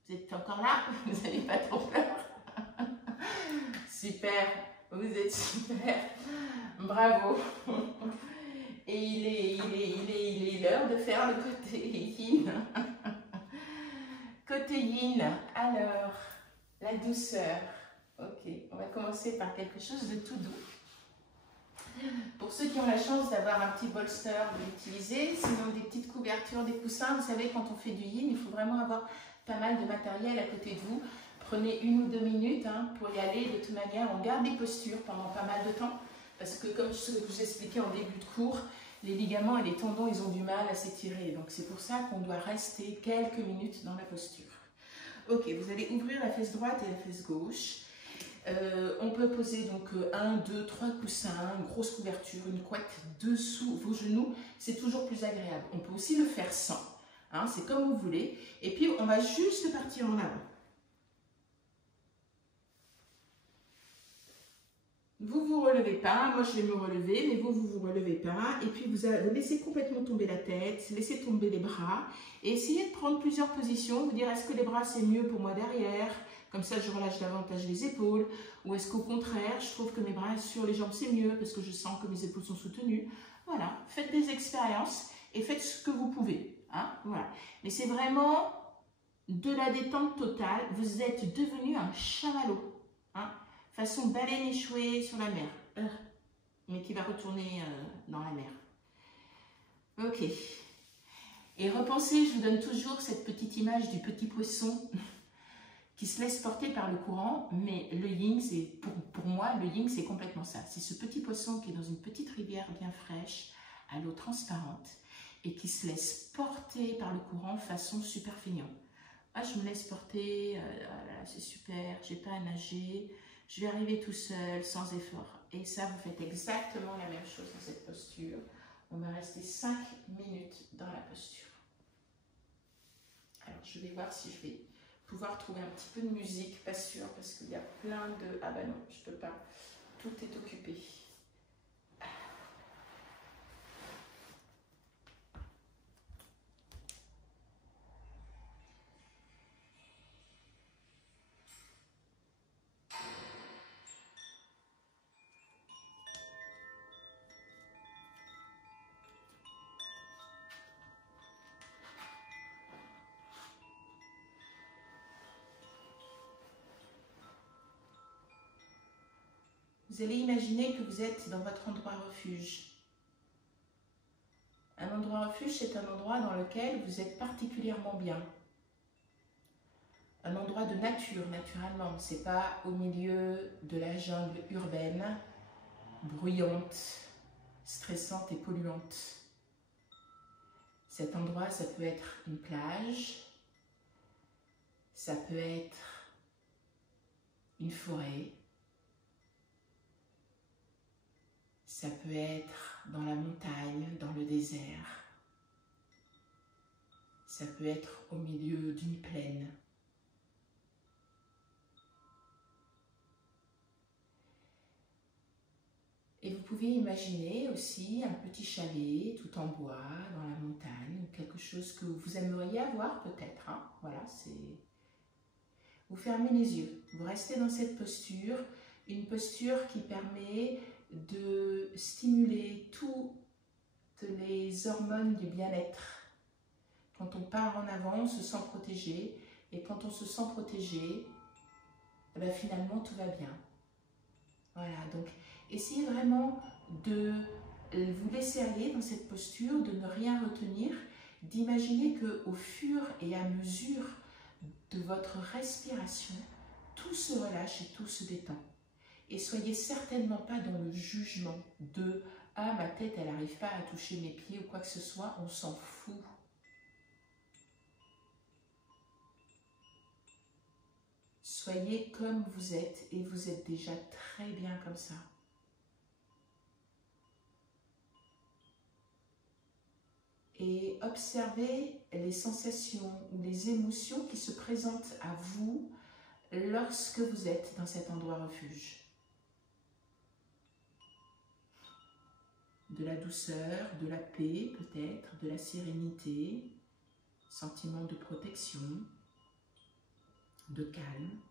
Vous êtes encore là? Vous n'avez pas trop peur? Super, vous êtes super. Bravo. Et il est l'heure de faire le côté yin. Côté yin, alors, la douceur. Ok, on va commencer par quelque chose de tout doux. Pour ceux qui ont la chance d'avoir un petit bolster, de l'utiliser, sinon des petites couvertures, des coussins. Vous savez, quand on fait du yin, il faut vraiment avoir pas mal de matériel à côté de vous. Prenez 1 ou 2 minutes pour y aller. De toute manière, on garde des postures pendant pas mal de temps. Parce que comme je vous expliquais en début de cours, les ligaments et les tendons, ils ont du mal à s'étirer. Donc c'est pour ça qu'on doit rester quelques minutes dans la posture. Ok, vous allez ouvrir la fesse droite et la fesse gauche. On peut poser donc 1, 2, 3 coussins, une grosse couverture, une couette dessous vos genoux. C'est toujours plus agréable. On peut aussi le faire sans. C'est comme vous voulez. Et puis, on va juste partir en avant. Vous ne vous relevez pas. Moi, je vais me relever, mais vous ne vous relevez pas. Et puis, vous laissez complètement tomber la tête, laissez tomber les bras. Et essayez de prendre plusieurs positions. Vous dire, est-ce que les bras, c'est mieux pour moi derrière? Comme ça, je relâche davantage les épaules. Ou est-ce qu'au contraire, je trouve que mes bras sur les jambes, c'est mieux parce que je sens que mes épaules sont soutenues. Voilà, faites des expériences et faites ce que vous pouvez. Hein, voilà. Mais c'est vraiment de la détente totale. Vous êtes devenu un chamallow. Hein, façon baleine échouée sur la mer. Mais qui va retourner dans la mer. Ok. Et repensez, je vous donne toujours cette petite image du petit poisson qui se laisse porter par le courant, mais le yin, c'est pour moi, le yin, c'est complètement ça. C'est ce petit poisson qui est dans une petite rivière bien fraîche, à l'eau transparente, et qui se laisse porter par le courant façon super feignant. Ah, je me laisse porter, voilà, c'est super, j'ai pas à nager, je vais arriver tout seul, sans effort. Et ça, vous faites exactement la même chose dans cette posture. On va rester 5 minutes dans la posture. Alors, je vais voir si je vais pouvoir trouver un petit peu de musique, pas sûr, parce qu'il y a plein de... Ah bah non, je peux pas. Tout est occupé. Vous allez imaginer que vous êtes dans votre endroit refuge. Un endroit refuge, c'est un endroit dans lequel vous êtes particulièrement bien. Un endroit de nature, naturellement. Ce n'est pas au milieu de la jungle urbaine, bruyante, stressante et polluante. Cet endroit, ça peut être une plage, ça peut être une forêt, ça peut être dans la montagne, dans le désert, ça peut être au milieu d'une plaine. Et vous pouvez imaginer aussi un petit chalet tout en bois, dans la montagne, ou quelque chose que vous aimeriez avoir peut-être. Hein. Voilà, c'est... Vous fermez les yeux, vous restez dans cette posture, une posture qui permet de stimuler toutes les hormones du bien-être. Quand on part en avant, on se sent protégé, et quand on se sent protégé, eh bien, finalement tout va bien. Voilà, donc essayez vraiment de vous laisser aller dans cette posture, de ne rien retenir, d'imaginer qu'au fur et à mesure de votre respiration, tout se relâche et tout se détend. Et soyez certainement pas dans le jugement de « Ah, ma tête, elle n'arrive pas à toucher mes pieds » ou quoi que ce soit, on s'en fout. Soyez comme vous êtes et vous êtes déjà très bien comme ça. Et observez les sensations ou les émotions qui se présentent à vous lorsque vous êtes dans cet endroit refuge. De la douceur, de la paix peut-être, de la sérénité, sentiment de protection, de calme.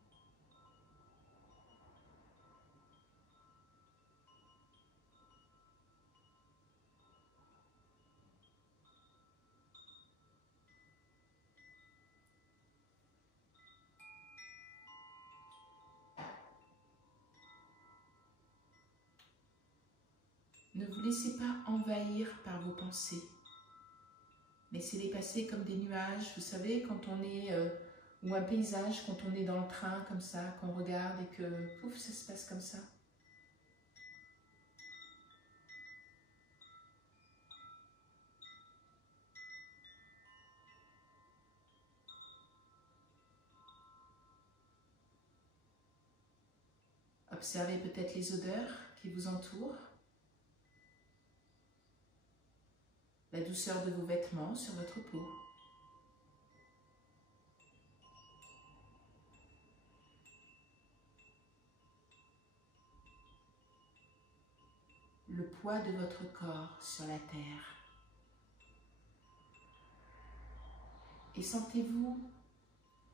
Ne vous laissez pas envahir par vos pensées. Laissez-les passer comme des nuages. Vous savez, quand on est, ou un paysage, quand on est dans le train comme ça, qu'on regarde et que, pouf, ça se passe comme ça. Observez peut-être les odeurs qui vous entourent. La douceur de vos vêtements sur votre peau. Le poids de votre corps sur la terre. Et sentez-vous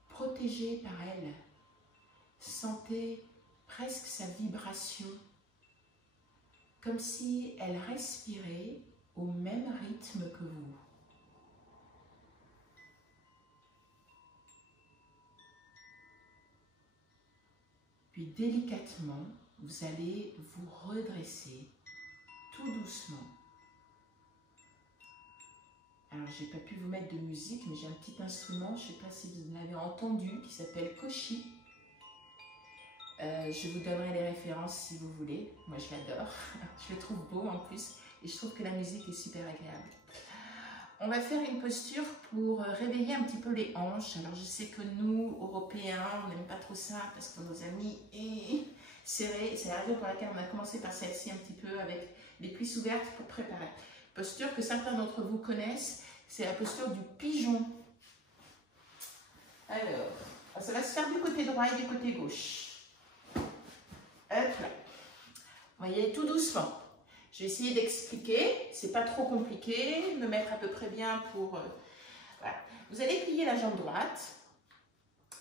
protégé par elle. Sentez presque sa vibration, comme si elle respirait au même rythme que vous. Puis délicatement, vous allez vous redresser tout doucement. Alors, j'ai pas pu vous mettre de musique, mais j'ai un petit instrument, je ne sais pas si vous l'avez entendu, qui s'appelle Koshi. Je vous donnerai les références si vous voulez. Moi, je l'adore. Je le trouve beau en plus. Et je trouve que la musique est super agréable. On va faire une posture pour réveiller un petit peu les hanches. Alors, je sais que nous, Européens, on n'aime pas trop ça parce que nos amis est serré. C'est la raison pour laquelle on a commencé par celle-ci un petit peu avec les cuisses ouvertes pour préparer. Posture que certains d'entre vous connaissent, c'est la posture du pigeon. Alors, ça va se faire du côté droit et du côté gauche. Hop là. On va y aller tout doucement. Je vais essayer d'expliquer. C'est pas trop compliqué. Me mettre à peu près bien pour... voilà. Vous allez plier la jambe droite.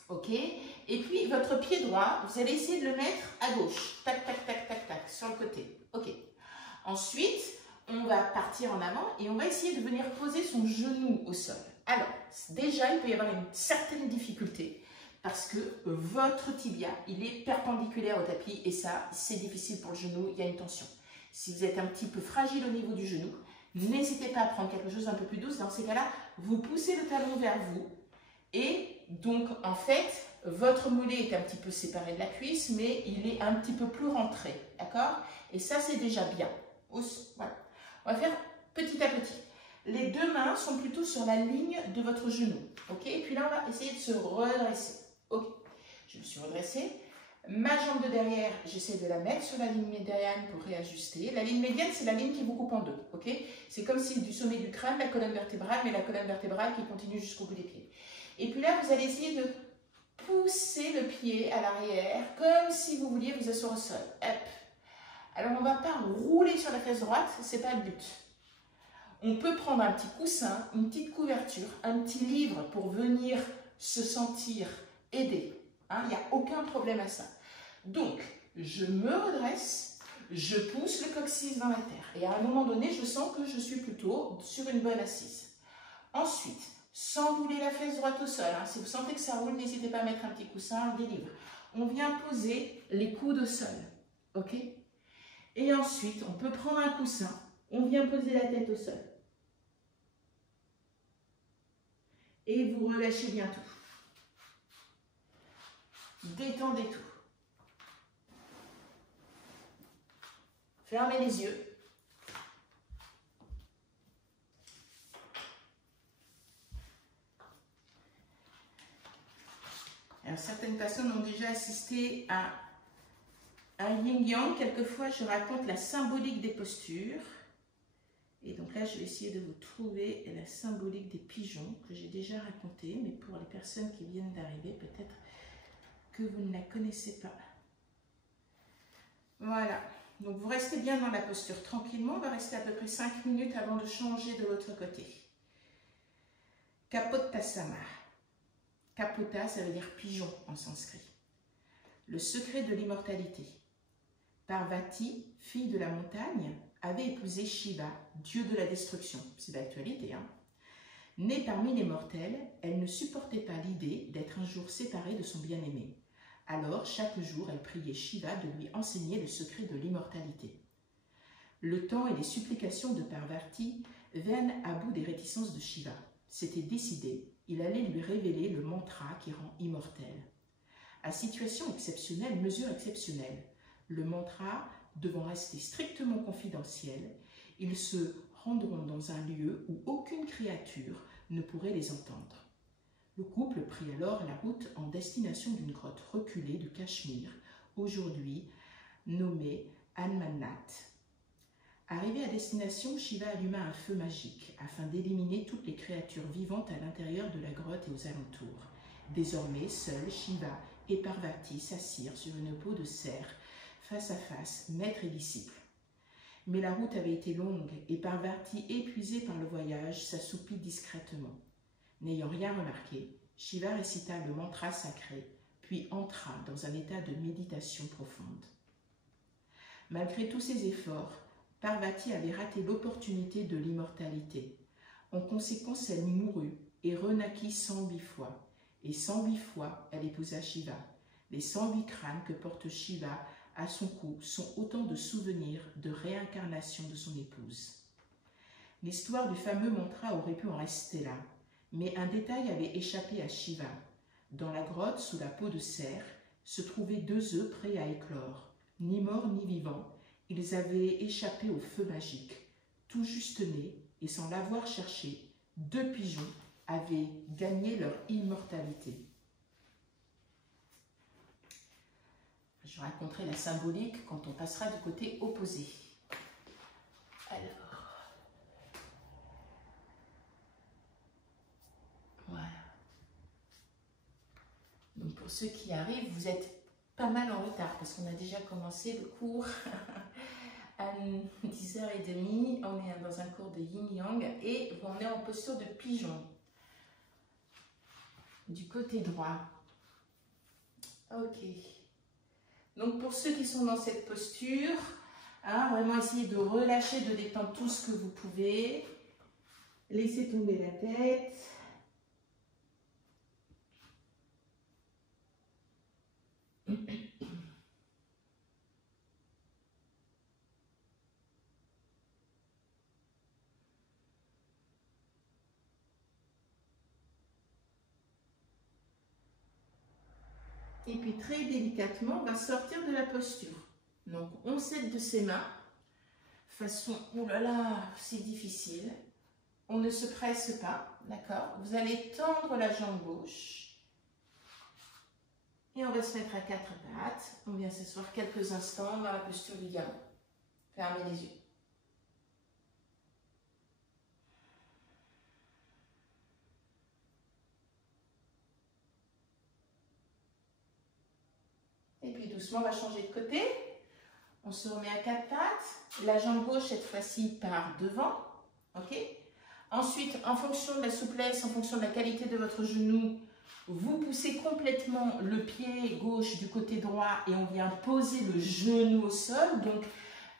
Ok. Et puis, votre pied droit, vous allez essayer de le mettre à gauche. Tac, tac, tac, tac, tac. Sur le côté. Ok. Ensuite, on va partir en avant et on va essayer de venir poser son genou au sol. Alors, déjà, il peut y avoir une certaine difficulté parce que votre tibia, il est perpendiculaire au tapis et ça, c'est difficile pour le genou, il y a une tension. Si vous êtes un petit peu fragile au niveau du genou, n'hésitez pas à prendre quelque chose d'un peu plus douce. Dans ces cas-là, vous poussez le talon vers vous et donc, en fait, votre mollet est un petit peu séparé de la cuisse, mais il est un petit peu plus rentré, d'accord? Et ça, c'est déjà bien. Voilà. On va faire petit à petit. Les deux mains sont plutôt sur la ligne de votre genou. Ok. Et puis là, on va essayer de se redresser. Ok. Je me suis redressée. Ma jambe de derrière, j'essaie de la mettre sur la ligne médiane pour réajuster. La ligne médiane, c'est la ligne qui vous coupe en deux. Ok. C'est comme si du sommet du crâne, la colonne vertébrale, mais la colonne vertébrale qui continue jusqu'au bout des pieds. Et puis là, vous allez essayer de pousser le pied à l'arrière, comme si vous vouliez vous asseoir au sol. Hop. Alors, on ne va pas rouler sur la fesse droite, ce n'est pas le but. On peut prendre un petit coussin, une petite couverture, un petit livre pour venir se sentir aidé. Hein, il n'y a aucun problème à ça. Donc, je me redresse, je pousse le coccyx dans la terre. Et à un moment donné, je sens que je suis plutôt sur une bonne assise. Ensuite, sans rouler la fesse droite au sol, hein, si vous sentez que ça roule, n'hésitez pas à mettre un petit coussin, des livres. On vient poser les coudes au sol. Ok ? Et ensuite, on peut prendre un coussin, on vient poser la tête au sol. Et vous relâchez bien tout. Détendez tout. Fermez les yeux. Alors, certaines personnes ont déjà assisté à un yin-yang. Quelquefois, je raconte la symbolique des postures. Et donc là, je vais essayer de vous trouver la symbolique des pigeons que j'ai déjà racontée. Mais pour les personnes qui viennent d'arriver, peut-être que vous ne la connaissez pas. Voilà. Donc, vous restez bien dans la posture tranquillement. On va rester à peu près 5 minutes avant de changer de l'autre côté. Kapottasana. Kapota, ça veut dire pigeon en sanskrit. Le secret de l'immortalité. Parvati, fille de la montagne, avait épousé Shiva, dieu de la destruction. C'est d'actualité, hein. Née parmi les mortels, elle ne supportait pas l'idée d'être un jour séparée de son bien-aimé. Alors, chaque jour, elle priait Shiva de lui enseigner le secret de l'immortalité. Le temps et les supplications de Parvati viennent à bout des réticences de Shiva. C'était décidé, il allait lui révéler le mantra qui rend immortel. À situation exceptionnelle, mesure exceptionnelle, le mantra devant rester strictement confidentiel, ils se rendront dans un lieu où aucune créature ne pourrait les entendre. Le couple prit alors la route en destination d'une grotte reculée de Cachemire, aujourd'hui nommée Amarnath. Arrivé à destination, Shiva alluma un feu magique afin d'éliminer toutes les créatures vivantes à l'intérieur de la grotte et aux alentours. Désormais, seuls Shiva et Parvati s'assirent sur une peau de cerf, face à face, maître et disciple. Mais la route avait été longue et Parvati, épuisée par le voyage, s'assoupit discrètement. N'ayant rien remarqué, Shiva récita le mantra sacré, puis entra dans un état de méditation profonde. Malgré tous ses efforts, Parvati avait raté l'opportunité de l'immortalité. En conséquence, elle mourut et renaquit 108 fois. Et 108 fois, elle épousa Shiva. Les 108 crânes que porte Shiva à son cou sont autant de souvenirs de réincarnation de son épouse. L'histoire du fameux mantra aurait pu en rester là, mais un détail avait échappé à Shiva. Dans la grotte, sous la peau de cerf, se trouvaient 2 œufs prêts à éclore. Ni morts ni vivants, ils avaient échappé au feu magique. Tout juste nés, et sans l'avoir cherché, 2 pigeons avaient gagné leur immortalité. Je raconterai la symbolique quand on passera du côté opposé. Alors, voilà. Donc pour ceux qui arrivent, vous êtes pas mal en retard parce qu'on a déjà commencé le cours à 10h30. On est dans un cours de yin-yang et on est en posture de pigeon. Du côté droit. Ok. Donc pour ceux qui sont dans cette posture, vraiment essayez de relâcher, de détendre tout ce que vous pouvez. Laissez tomber la tête. Et puis très délicatement, on va sortir de la posture. Donc on s'aide de ses mains, façon, oh là là, c'est difficile. On ne se presse pas, d'accord? Vous allez tendre la jambe gauche. Et on va se mettre à 4 pattes. On vient s'asseoir quelques instants dans la posture du diamant. Fermez les yeux. Et puis doucement, on va changer de côté. On se remet à 4 pattes. La jambe gauche, cette fois-ci, part devant. Ok? Ensuite, en fonction de la souplesse, en fonction de la qualité de votre genou, vous poussez complètement le pied gauche du côté droit et on vient poser le genou au sol. Donc,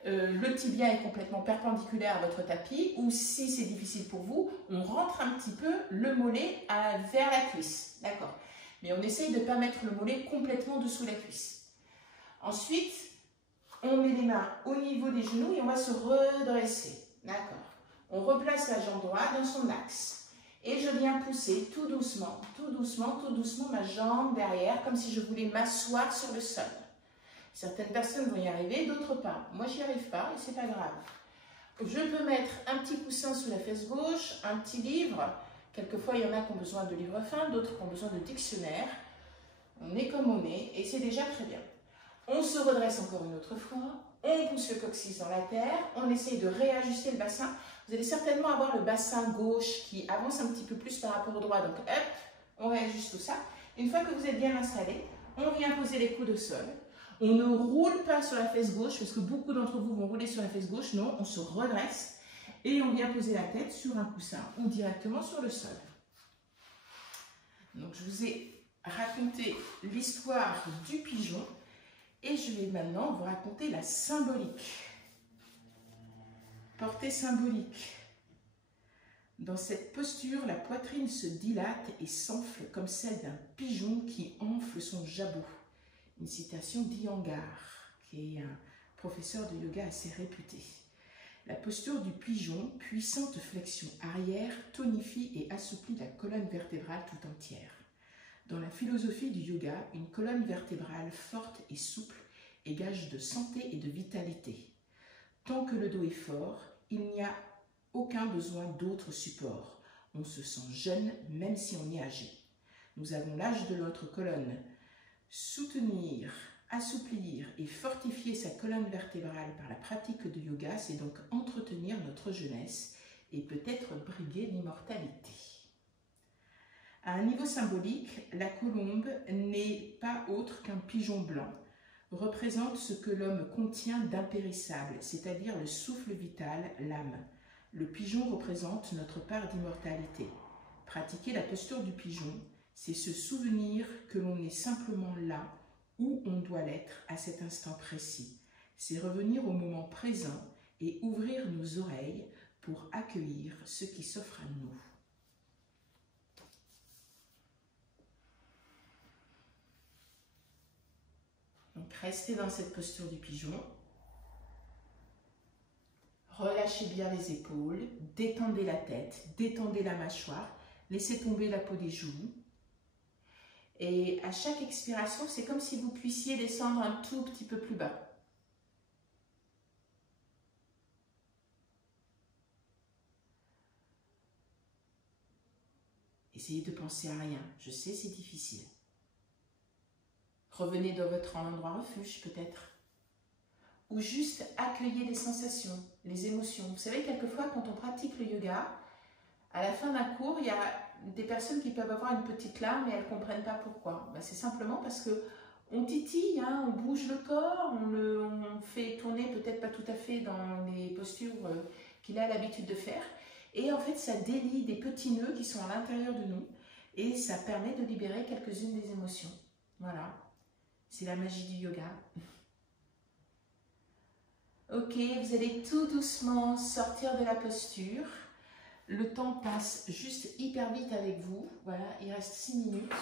le tibia est complètement perpendiculaire à votre tapis. Ou si c'est difficile pour vous, on rentre un petit peu le mollet vers la cuisse. D'accord? Mais on essaye de ne pas mettre le mollet complètement dessous la cuisse. Ensuite, on met les mains au niveau des genoux et on va se redresser. D'accord? On replace la jambe droite dans son axe. Et je viens pousser tout doucement, tout doucement, tout doucement ma jambe derrière, comme si je voulais m'asseoir sur le sol. Certaines personnes vont y arriver, d'autres pas. Moi, j'y arrive pas et c'est pas grave. Je peux mettre un petit coussin sous la fesse gauche, un petit livre. Quelquefois, il y en a qui ont besoin de livres fins, d'autres qui ont besoin de dictionnaire. On est comme on est et c'est déjà très bien. On se redresse encore une autre fois. On pousse le coccyx dans la terre. On essaye de réajuster le bassin. Vous allez certainement avoir le bassin gauche qui avance un petit peu plus par rapport au droit. Donc, hop, on réajuste tout ça. Une fois que vous êtes bien installé, on vient poser les coudes au sol. On ne roule pas sur la fesse gauche, parce que beaucoup d'entre vous vont rouler sur la fesse gauche. Non, on se redresse et on vient poser la tête sur un coussin ou directement sur le sol. Donc, je vous ai raconté l'histoire du pigeon et je vais maintenant vous raconter la symbolique. Portée symbolique. Dans cette posture, la poitrine se dilate et s'enfle comme celle d'un pigeon qui enfle son jabot. Une citation d'Iyengar, qui est un professeur de yoga assez réputé. La posture du pigeon, puissante flexion arrière, tonifie et assouplit la colonne vertébrale tout entière. Dans la philosophie du yoga, une colonne vertébrale forte et souple est gage de santé et de vitalité. Tant que le dos est fort, il n'y a aucun besoin d'autres supports. On se sent jeune même si on est âgé. Nous avons l'âge de notre colonne. Soutenir, assouplir et fortifier sa colonne vertébrale par la pratique de yoga, c'est donc entretenir notre jeunesse et peut-être briguer l'immortalité. À un niveau symbolique, la colombe n'est pas autre qu'un pigeon blanc, représente ce que l'homme contient d'impérissable, c'est-à-dire le souffle vital, l'âme. Le pigeon représente notre part d'immortalité. Pratiquer la posture du pigeon C'est se souvenir que l'on est simplement là où on doit l'être à cet instant précis. C'est revenir au moment présent et ouvrir nos oreilles pour accueillir ce qui s'offre à nous. Donc, restez dans cette posture du pigeon. Relâchez bien les épaules, détendez la tête, détendez la mâchoire, laissez tomber la peau des joues. Et à chaque expiration, c'est comme si vous puissiez descendre un tout petit peu plus bas. Essayez de penser à rien. Je sais, c'est difficile. Revenez dans votre endroit refuge, peut-être. Ou juste accueillez les sensations, les émotions. Vous savez, quelquefois, quand on pratique le yoga, à la fin d'un cours, il y a des personnes qui peuvent avoir une petite larme et elles ne comprennent pas pourquoi. Ben, c'est simplement parce qu'on titille, hein, on bouge le corps, on fait tourner peut-être pas tout à fait dans les postures qu'il a l'habitude de faire. Et en fait, ça délie des petits nœuds qui sont à l'intérieur de nous et ça permet de libérer quelques-unes des émotions. Voilà, c'est la magie du yoga. Ok, vous allez tout doucement sortir de la posture. Le temps passe juste hyper vite avec vous. Voilà, il reste 6 minutes.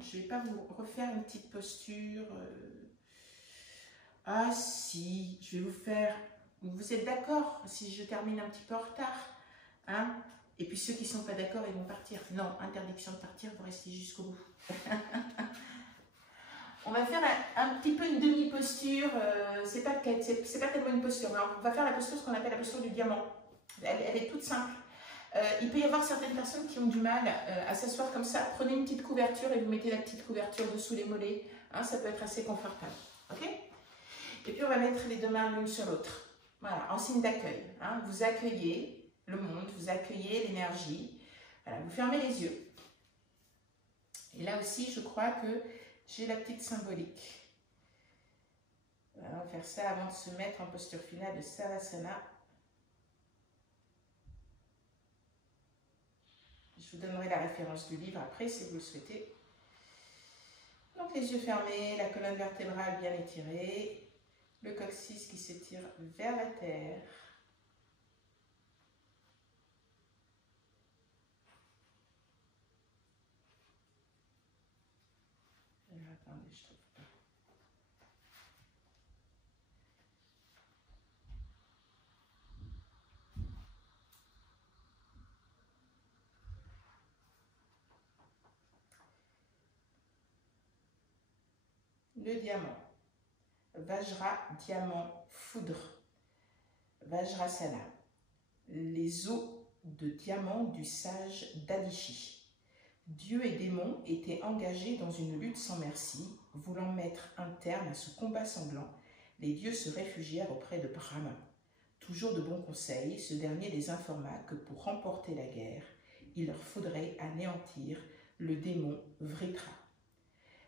Je ne vais pas vous refaire une petite posture. Ah si, je vais vous faire... Vous êtes d'accord si je termine un petit peu en retard, hein? Et puis ceux qui ne sont pas d'accord, ils vont partir. Non, interdiction de partir, vous restez jusqu'au bout. On va faire un petit peu une demi-posture, c'est pas tellement une posture, mais on va faire la posture, ce qu'on appelle la posture du diamant. Elle est toute simple. Il peut y avoir certaines personnes qui ont du mal à s'asseoir comme ça. Prenez une petite couverture et vous mettez la petite couverture dessous les mollets. Hein, ça peut être assez confortable. Ok? Et puis on va mettre les deux mains l'une sur l'autre. Voilà, en signe d'accueil. Hein, vous accueillez le monde, vous accueillez l'énergie. Voilà, vous fermez les yeux. Et là aussi, je crois que j'ai la petite symbolique. Voilà, on va faire ça avant de se mettre en posture finale de Savasana. Je vous donnerai la référence du livre après si vous le souhaitez. Donc les yeux fermés, la colonne vertébrale bien étirée, le coccyx qui s'étire vers la terre. Alors, attendez, je trouve pas. Le diamant. Vajra, diamant, foudre. Vajrasana. Les os de diamant du sage Dadichi. Dieu et démons étaient engagés dans une lutte sans merci, voulant mettre un terme à ce combat sanglant. Les dieux se réfugièrent auprès de Brahma. Toujours de bons conseils, ce dernier les informa que pour remporter la guerre, il leur faudrait anéantir le démon Vritra.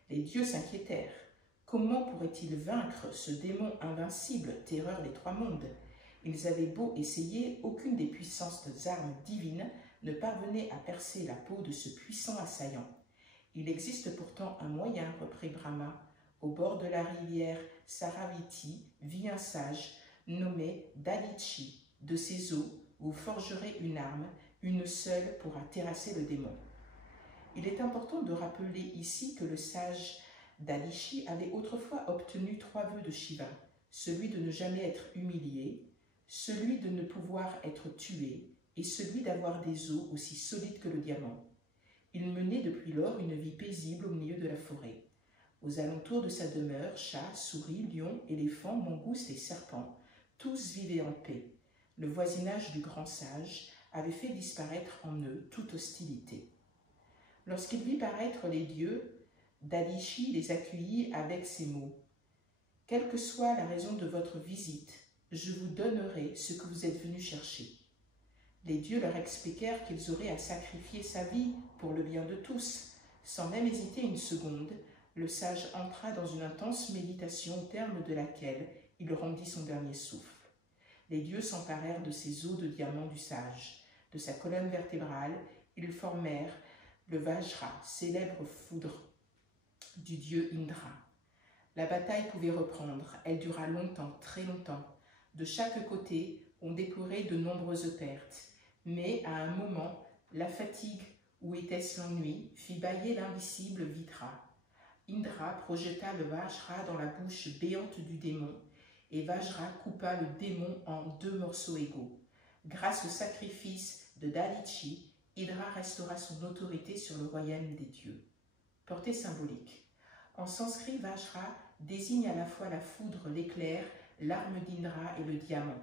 Les dieux s'inquiétèrent. Comment pourraient-ils vaincre ce démon invincible, terreur des trois mondes? Ils avaient beau essayer, aucune des puissantes armes divines ne parvenait à percer la peau de ce puissant assaillant. Il existe pourtant un moyen, reprit Brahma. Au bord de la rivière Saraviti vit un sage nommé Dadichi. De ses os, vous forgerez une arme, une seule pourra terrasser le démon. Il est important de rappeler ici que le sage Dadichi avait autrefois obtenu 3 vœux de Shiva, celui de ne jamais être humilié, celui de ne pouvoir être tué et celui d'avoir des os aussi solides que le diamant. Il menait depuis lors une vie paisible au milieu de la forêt. Aux alentours de sa demeure, chats, souris, lions, éléphants, mangoustes et serpents, tous vivaient en paix. Le voisinage du grand sage avait fait disparaître en eux toute hostilité. Lorsqu'il vit paraître les dieux, Dadichi les accueillit avec ces mots. « Quelle que soit la raison de votre visite, je vous donnerai ce que vous êtes venus chercher. » Les dieux leur expliquèrent qu'ils auraient à sacrifier sa vie pour le bien de tous. Sans même hésiter une seconde, le sage entra dans une intense méditation au terme de laquelle il rendit son dernier souffle. Les dieux s'emparèrent de ces os de diamant du sage. De sa colonne vertébrale, ils formèrent le Vajra, célèbre foudre du dieu Indra. La bataille pouvait reprendre, elle dura longtemps, très longtemps. De chaque côté, on déplorait de nombreuses pertes, mais à un moment, la fatigue, ou était-ce l'ennui, fit bâiller l'invisible Vitra. Indra projeta le Vajra dans la bouche béante du démon, et Vajra coupa le démon en 2 morceaux égaux. Grâce au sacrifice de Dalichi, Indra restaura son autorité sur le royaume des dieux. Portée symbolique. En sanskrit, Vajra désigne à la fois la foudre, l'éclair, l'arme d'Indra et le diamant.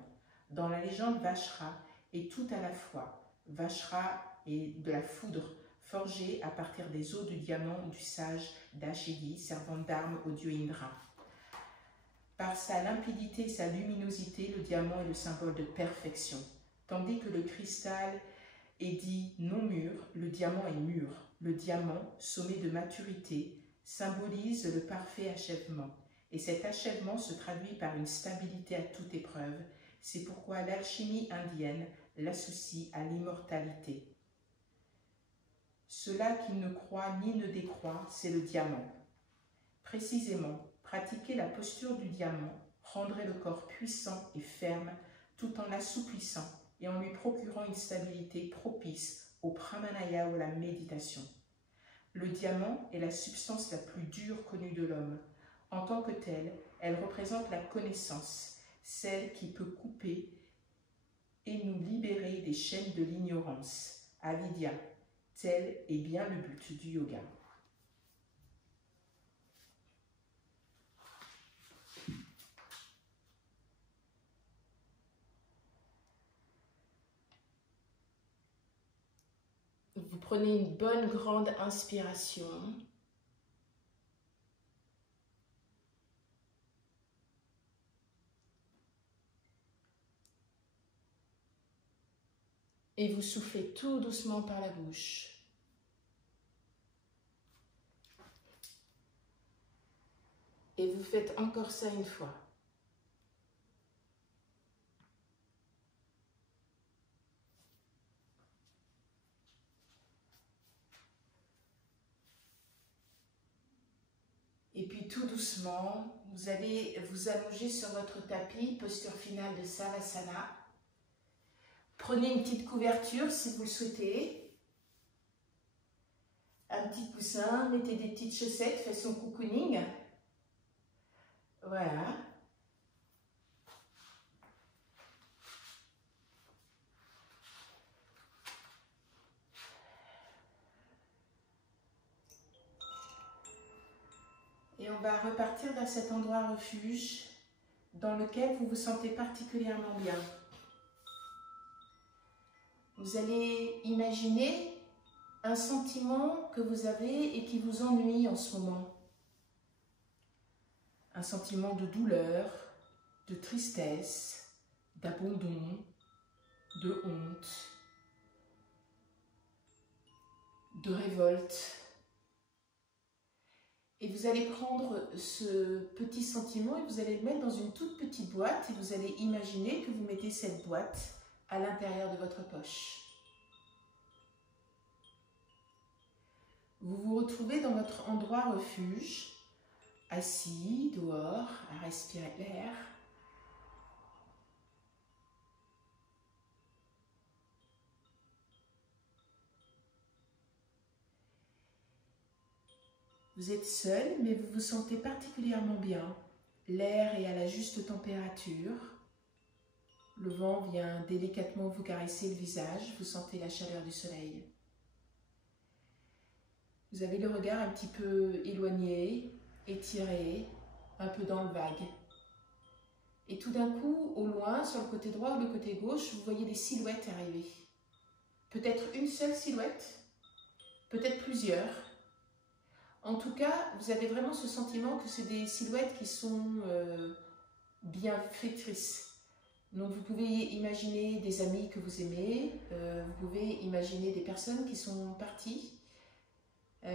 Dans la légende, Vajra est tout à la fois. Vajra est de la foudre forgée à partir des os du diamant ou du sage d'Ashigi, servant d'arme au dieu Indra. Par sa limpidité et sa luminosité, le diamant est le symbole de perfection. Tandis que le cristal est dit non mûr, le diamant est mûr. Le diamant, sommet de maturité, symbolise le parfait achèvement. Et cet achèvement se traduit par une stabilité à toute épreuve. C'est pourquoi l'alchimie indienne l'associe à l'immortalité. Cela qui ne croit ni ne décroît, c'est le diamant. Précisément, pratiquer la posture du diamant rendrait le corps puissant et ferme tout en l'assouplissant et en lui procurant une stabilité propice au pranayama ou à la méditation. Le diamant est la substance la plus dure connue de l'homme. En tant que telle, elle représente la connaissance, celle qui peut couper et nous libérer des chaînes de l'ignorance. Avidya, tel est bien le but du yoga. Vous prenez une bonne grande inspiration. Et vous soufflez tout doucement par la bouche. Et vous faites encore ça une fois. Et puis tout doucement, vous allez vous allonger sur votre tapis, posture finale de Savasana. Prenez une petite couverture si vous le souhaitez. Un petit coussin, mettez des petites chaussettes façon cocooning. Voilà. Et on va repartir dans cet endroit refuge dans lequel vous vous sentez particulièrement bien. Vous allez imaginer un sentiment que vous avez et qui vous ennuie en ce moment. Un sentiment de douleur, de tristesse, d'abandon, de honte, de révolte. Et vous allez prendre ce petit sentiment et vous allez le mettre dans une toute petite boîte et vous allez imaginer que vous mettez cette boîte à l'intérieur de votre poche. Vous vous retrouvez dans votre endroit refuge, assis dehors, à respirer l'air. Vous êtes seul, mais vous vous sentez particulièrement bien. L'air est à la juste température. Le vent vient délicatement vous caresser le visage. Vous sentez la chaleur du soleil. Vous avez le regard un petit peu éloigné, étiré, un peu dans le vague. Et tout d'un coup, au loin, sur le côté droit ou le côté gauche, vous voyez des silhouettes arriver. Peut-être une seule silhouette, peut-être plusieurs. En tout cas, vous avez vraiment ce sentiment que c'est des silhouettes qui sont bienfaitrices. Donc vous pouvez imaginer des amis que vous aimez, vous pouvez imaginer des personnes qui sont parties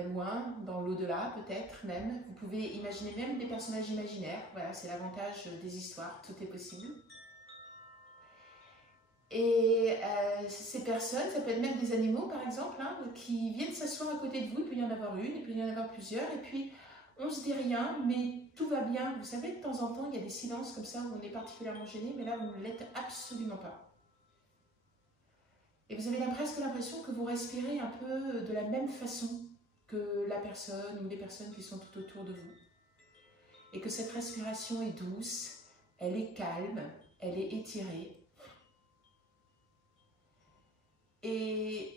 loin, dans l'au-delà peut-être même. Vous pouvez imaginer même des personnages imaginaires. Voilà, c'est l'avantage des histoires, tout est possible. Et ces personnes, ça peut être même des animaux par exemple, hein, qui viennent s'asseoir à côté de vous, il peut y en avoir une, il peut y en avoir plusieurs, et puis on se dit rien, mais tout va bien. Vous savez, de temps en temps, il y a des silences comme ça où on est particulièrement gêné, mais là, vous ne l'êtes absolument pas. Et vous avez presque l'impression que vous respirez un peu de la même façon que la personne ou les personnes qui sont tout autour de vous. Et que cette respiration est douce, elle est calme, elle est étirée. Et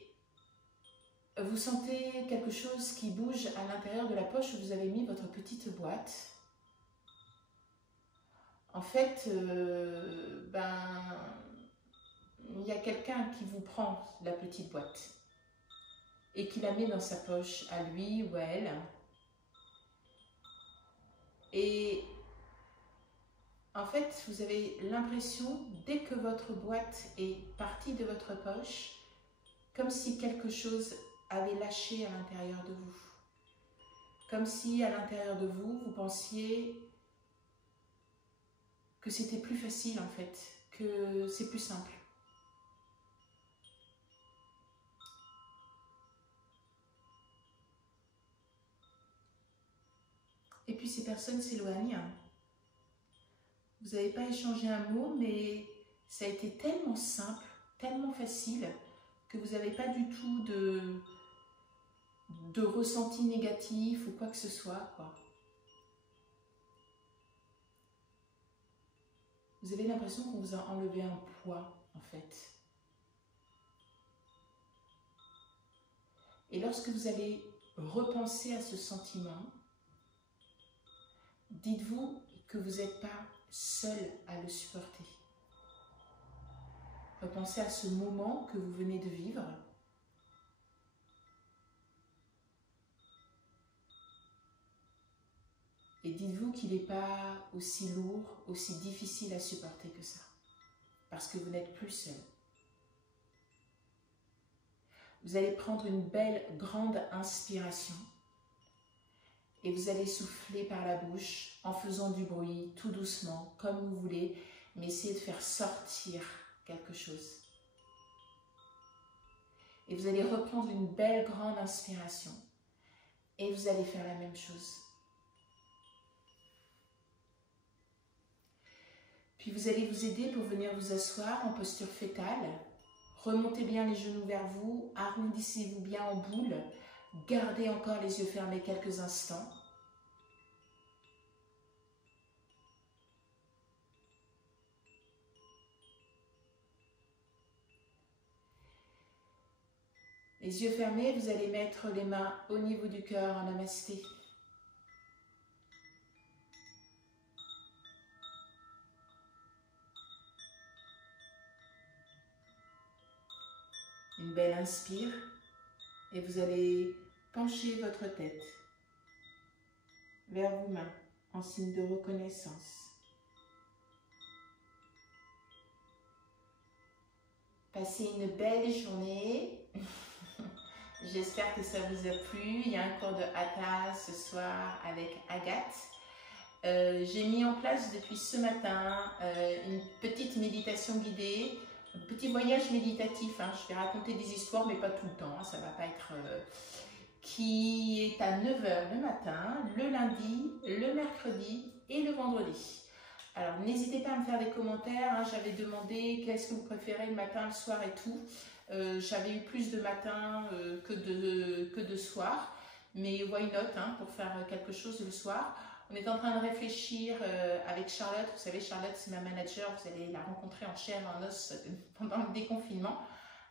vous sentez quelque chose qui bouge à l'intérieur de la poche où vous avez mis votre petite boîte. En fait, il y a quelqu'un qui vous prend la petite boîte et qui la met dans sa poche à lui ou à elle. Et en fait, vous avez l'impression, dès que votre boîte est partie de votre poche, comme si quelque chose avait lâché à l'intérieur de vous. Comme si à l'intérieur de vous, vous pensiez que c'était plus facile en fait, que c'est plus simple. Et puis ces personnes s'éloignent. Vous n'avez pas échangé un mot, mais ça a été tellement simple, tellement facile, que vous n'avez pas du tout de ressenti négatif ou quoi que ce soit, quoi. Vous avez l'impression qu'on vous a enlevé un poids, en fait. Et lorsque vous allez repenser à ce sentiment, dites-vous que vous n'êtes pas seul à le supporter. Repensez à ce moment que vous venez de vivre. Et dites-vous qu'il n'est pas aussi lourd, aussi difficile à supporter que ça. Parce que vous n'êtes plus seul. Vous allez prendre une belle, grande inspiration. Et vous allez souffler par la bouche en faisant du bruit, tout doucement, comme vous voulez. Mais essayez de faire sortir quelque chose. Et vous allez reprendre une belle, grande inspiration. Et vous allez faire la même chose. Puis vous allez vous aider pour venir vous asseoir en posture fétale. Remontez bien les genoux vers vous, arrondissez-vous bien en boule. Gardez encore les yeux fermés quelques instants. Les yeux fermés, vous allez mettre les mains au niveau du cœur en namasté. Une belle inspire et vous allez pencher votre tête vers vous-même en signe de reconnaissance. Passez une belle journée. J'espère que ça vous a plu. Il y a un cours de Hatha ce soir avec Agathe. J'ai mis en place depuis ce matin une petite méditation guidée. Un petit voyage méditatif, hein. Je vais raconter des histoires, mais pas tout le temps, hein. Ça ne va pas être... qui est à 9 h le matin, le lundi, le mercredi et le vendredi. Alors, n'hésitez pas à me faire des commentaires, hein. J'avais demandé qu'est-ce que vous préférez le matin, le soir et tout. J'avais eu plus de matin que de soir, mais why not, hein, pour faire quelque chose le soir. On est en train de réfléchir avec Charlotte. Vous savez, Charlotte, c'est ma manager. Vous allez la rencontrer en chair et en os pendant le déconfinement.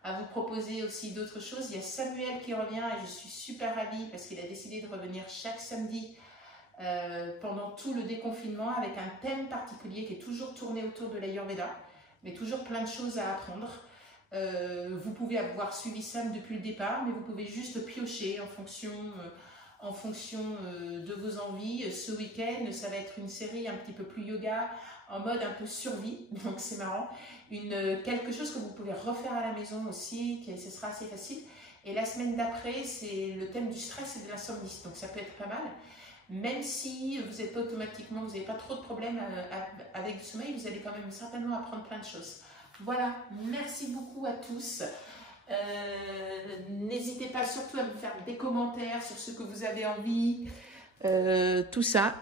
À vous proposer aussi d'autres choses. Il y a Samuel qui revient et je suis super ravie parce qu'il a décidé de revenir chaque samedi pendant tout le déconfinement avec un thème particulier qui est toujours tourné autour de l'Ayurveda, mais toujours plein de choses à apprendre. Vous pouvez avoir suivi Sam depuis le départ, mais vous pouvez juste piocher en fonction de vos envies. Ce week-end, ça va être une série un petit peu plus yoga, en mode un peu survie, donc c'est marrant. Quelque chose que vous pouvez refaire à la maison aussi, ce sera assez facile. Et la semaine d'après, c'est le thème du stress et de l'insomnie, donc ça peut être pas mal. Même si vous n'avez pas trop de problèmes avec le sommeil, vous allez quand même certainement apprendre plein de choses. Voilà, merci beaucoup à tous. N'hésitez pas surtout à me faire des commentaires sur ce que vous avez envie, tout ça.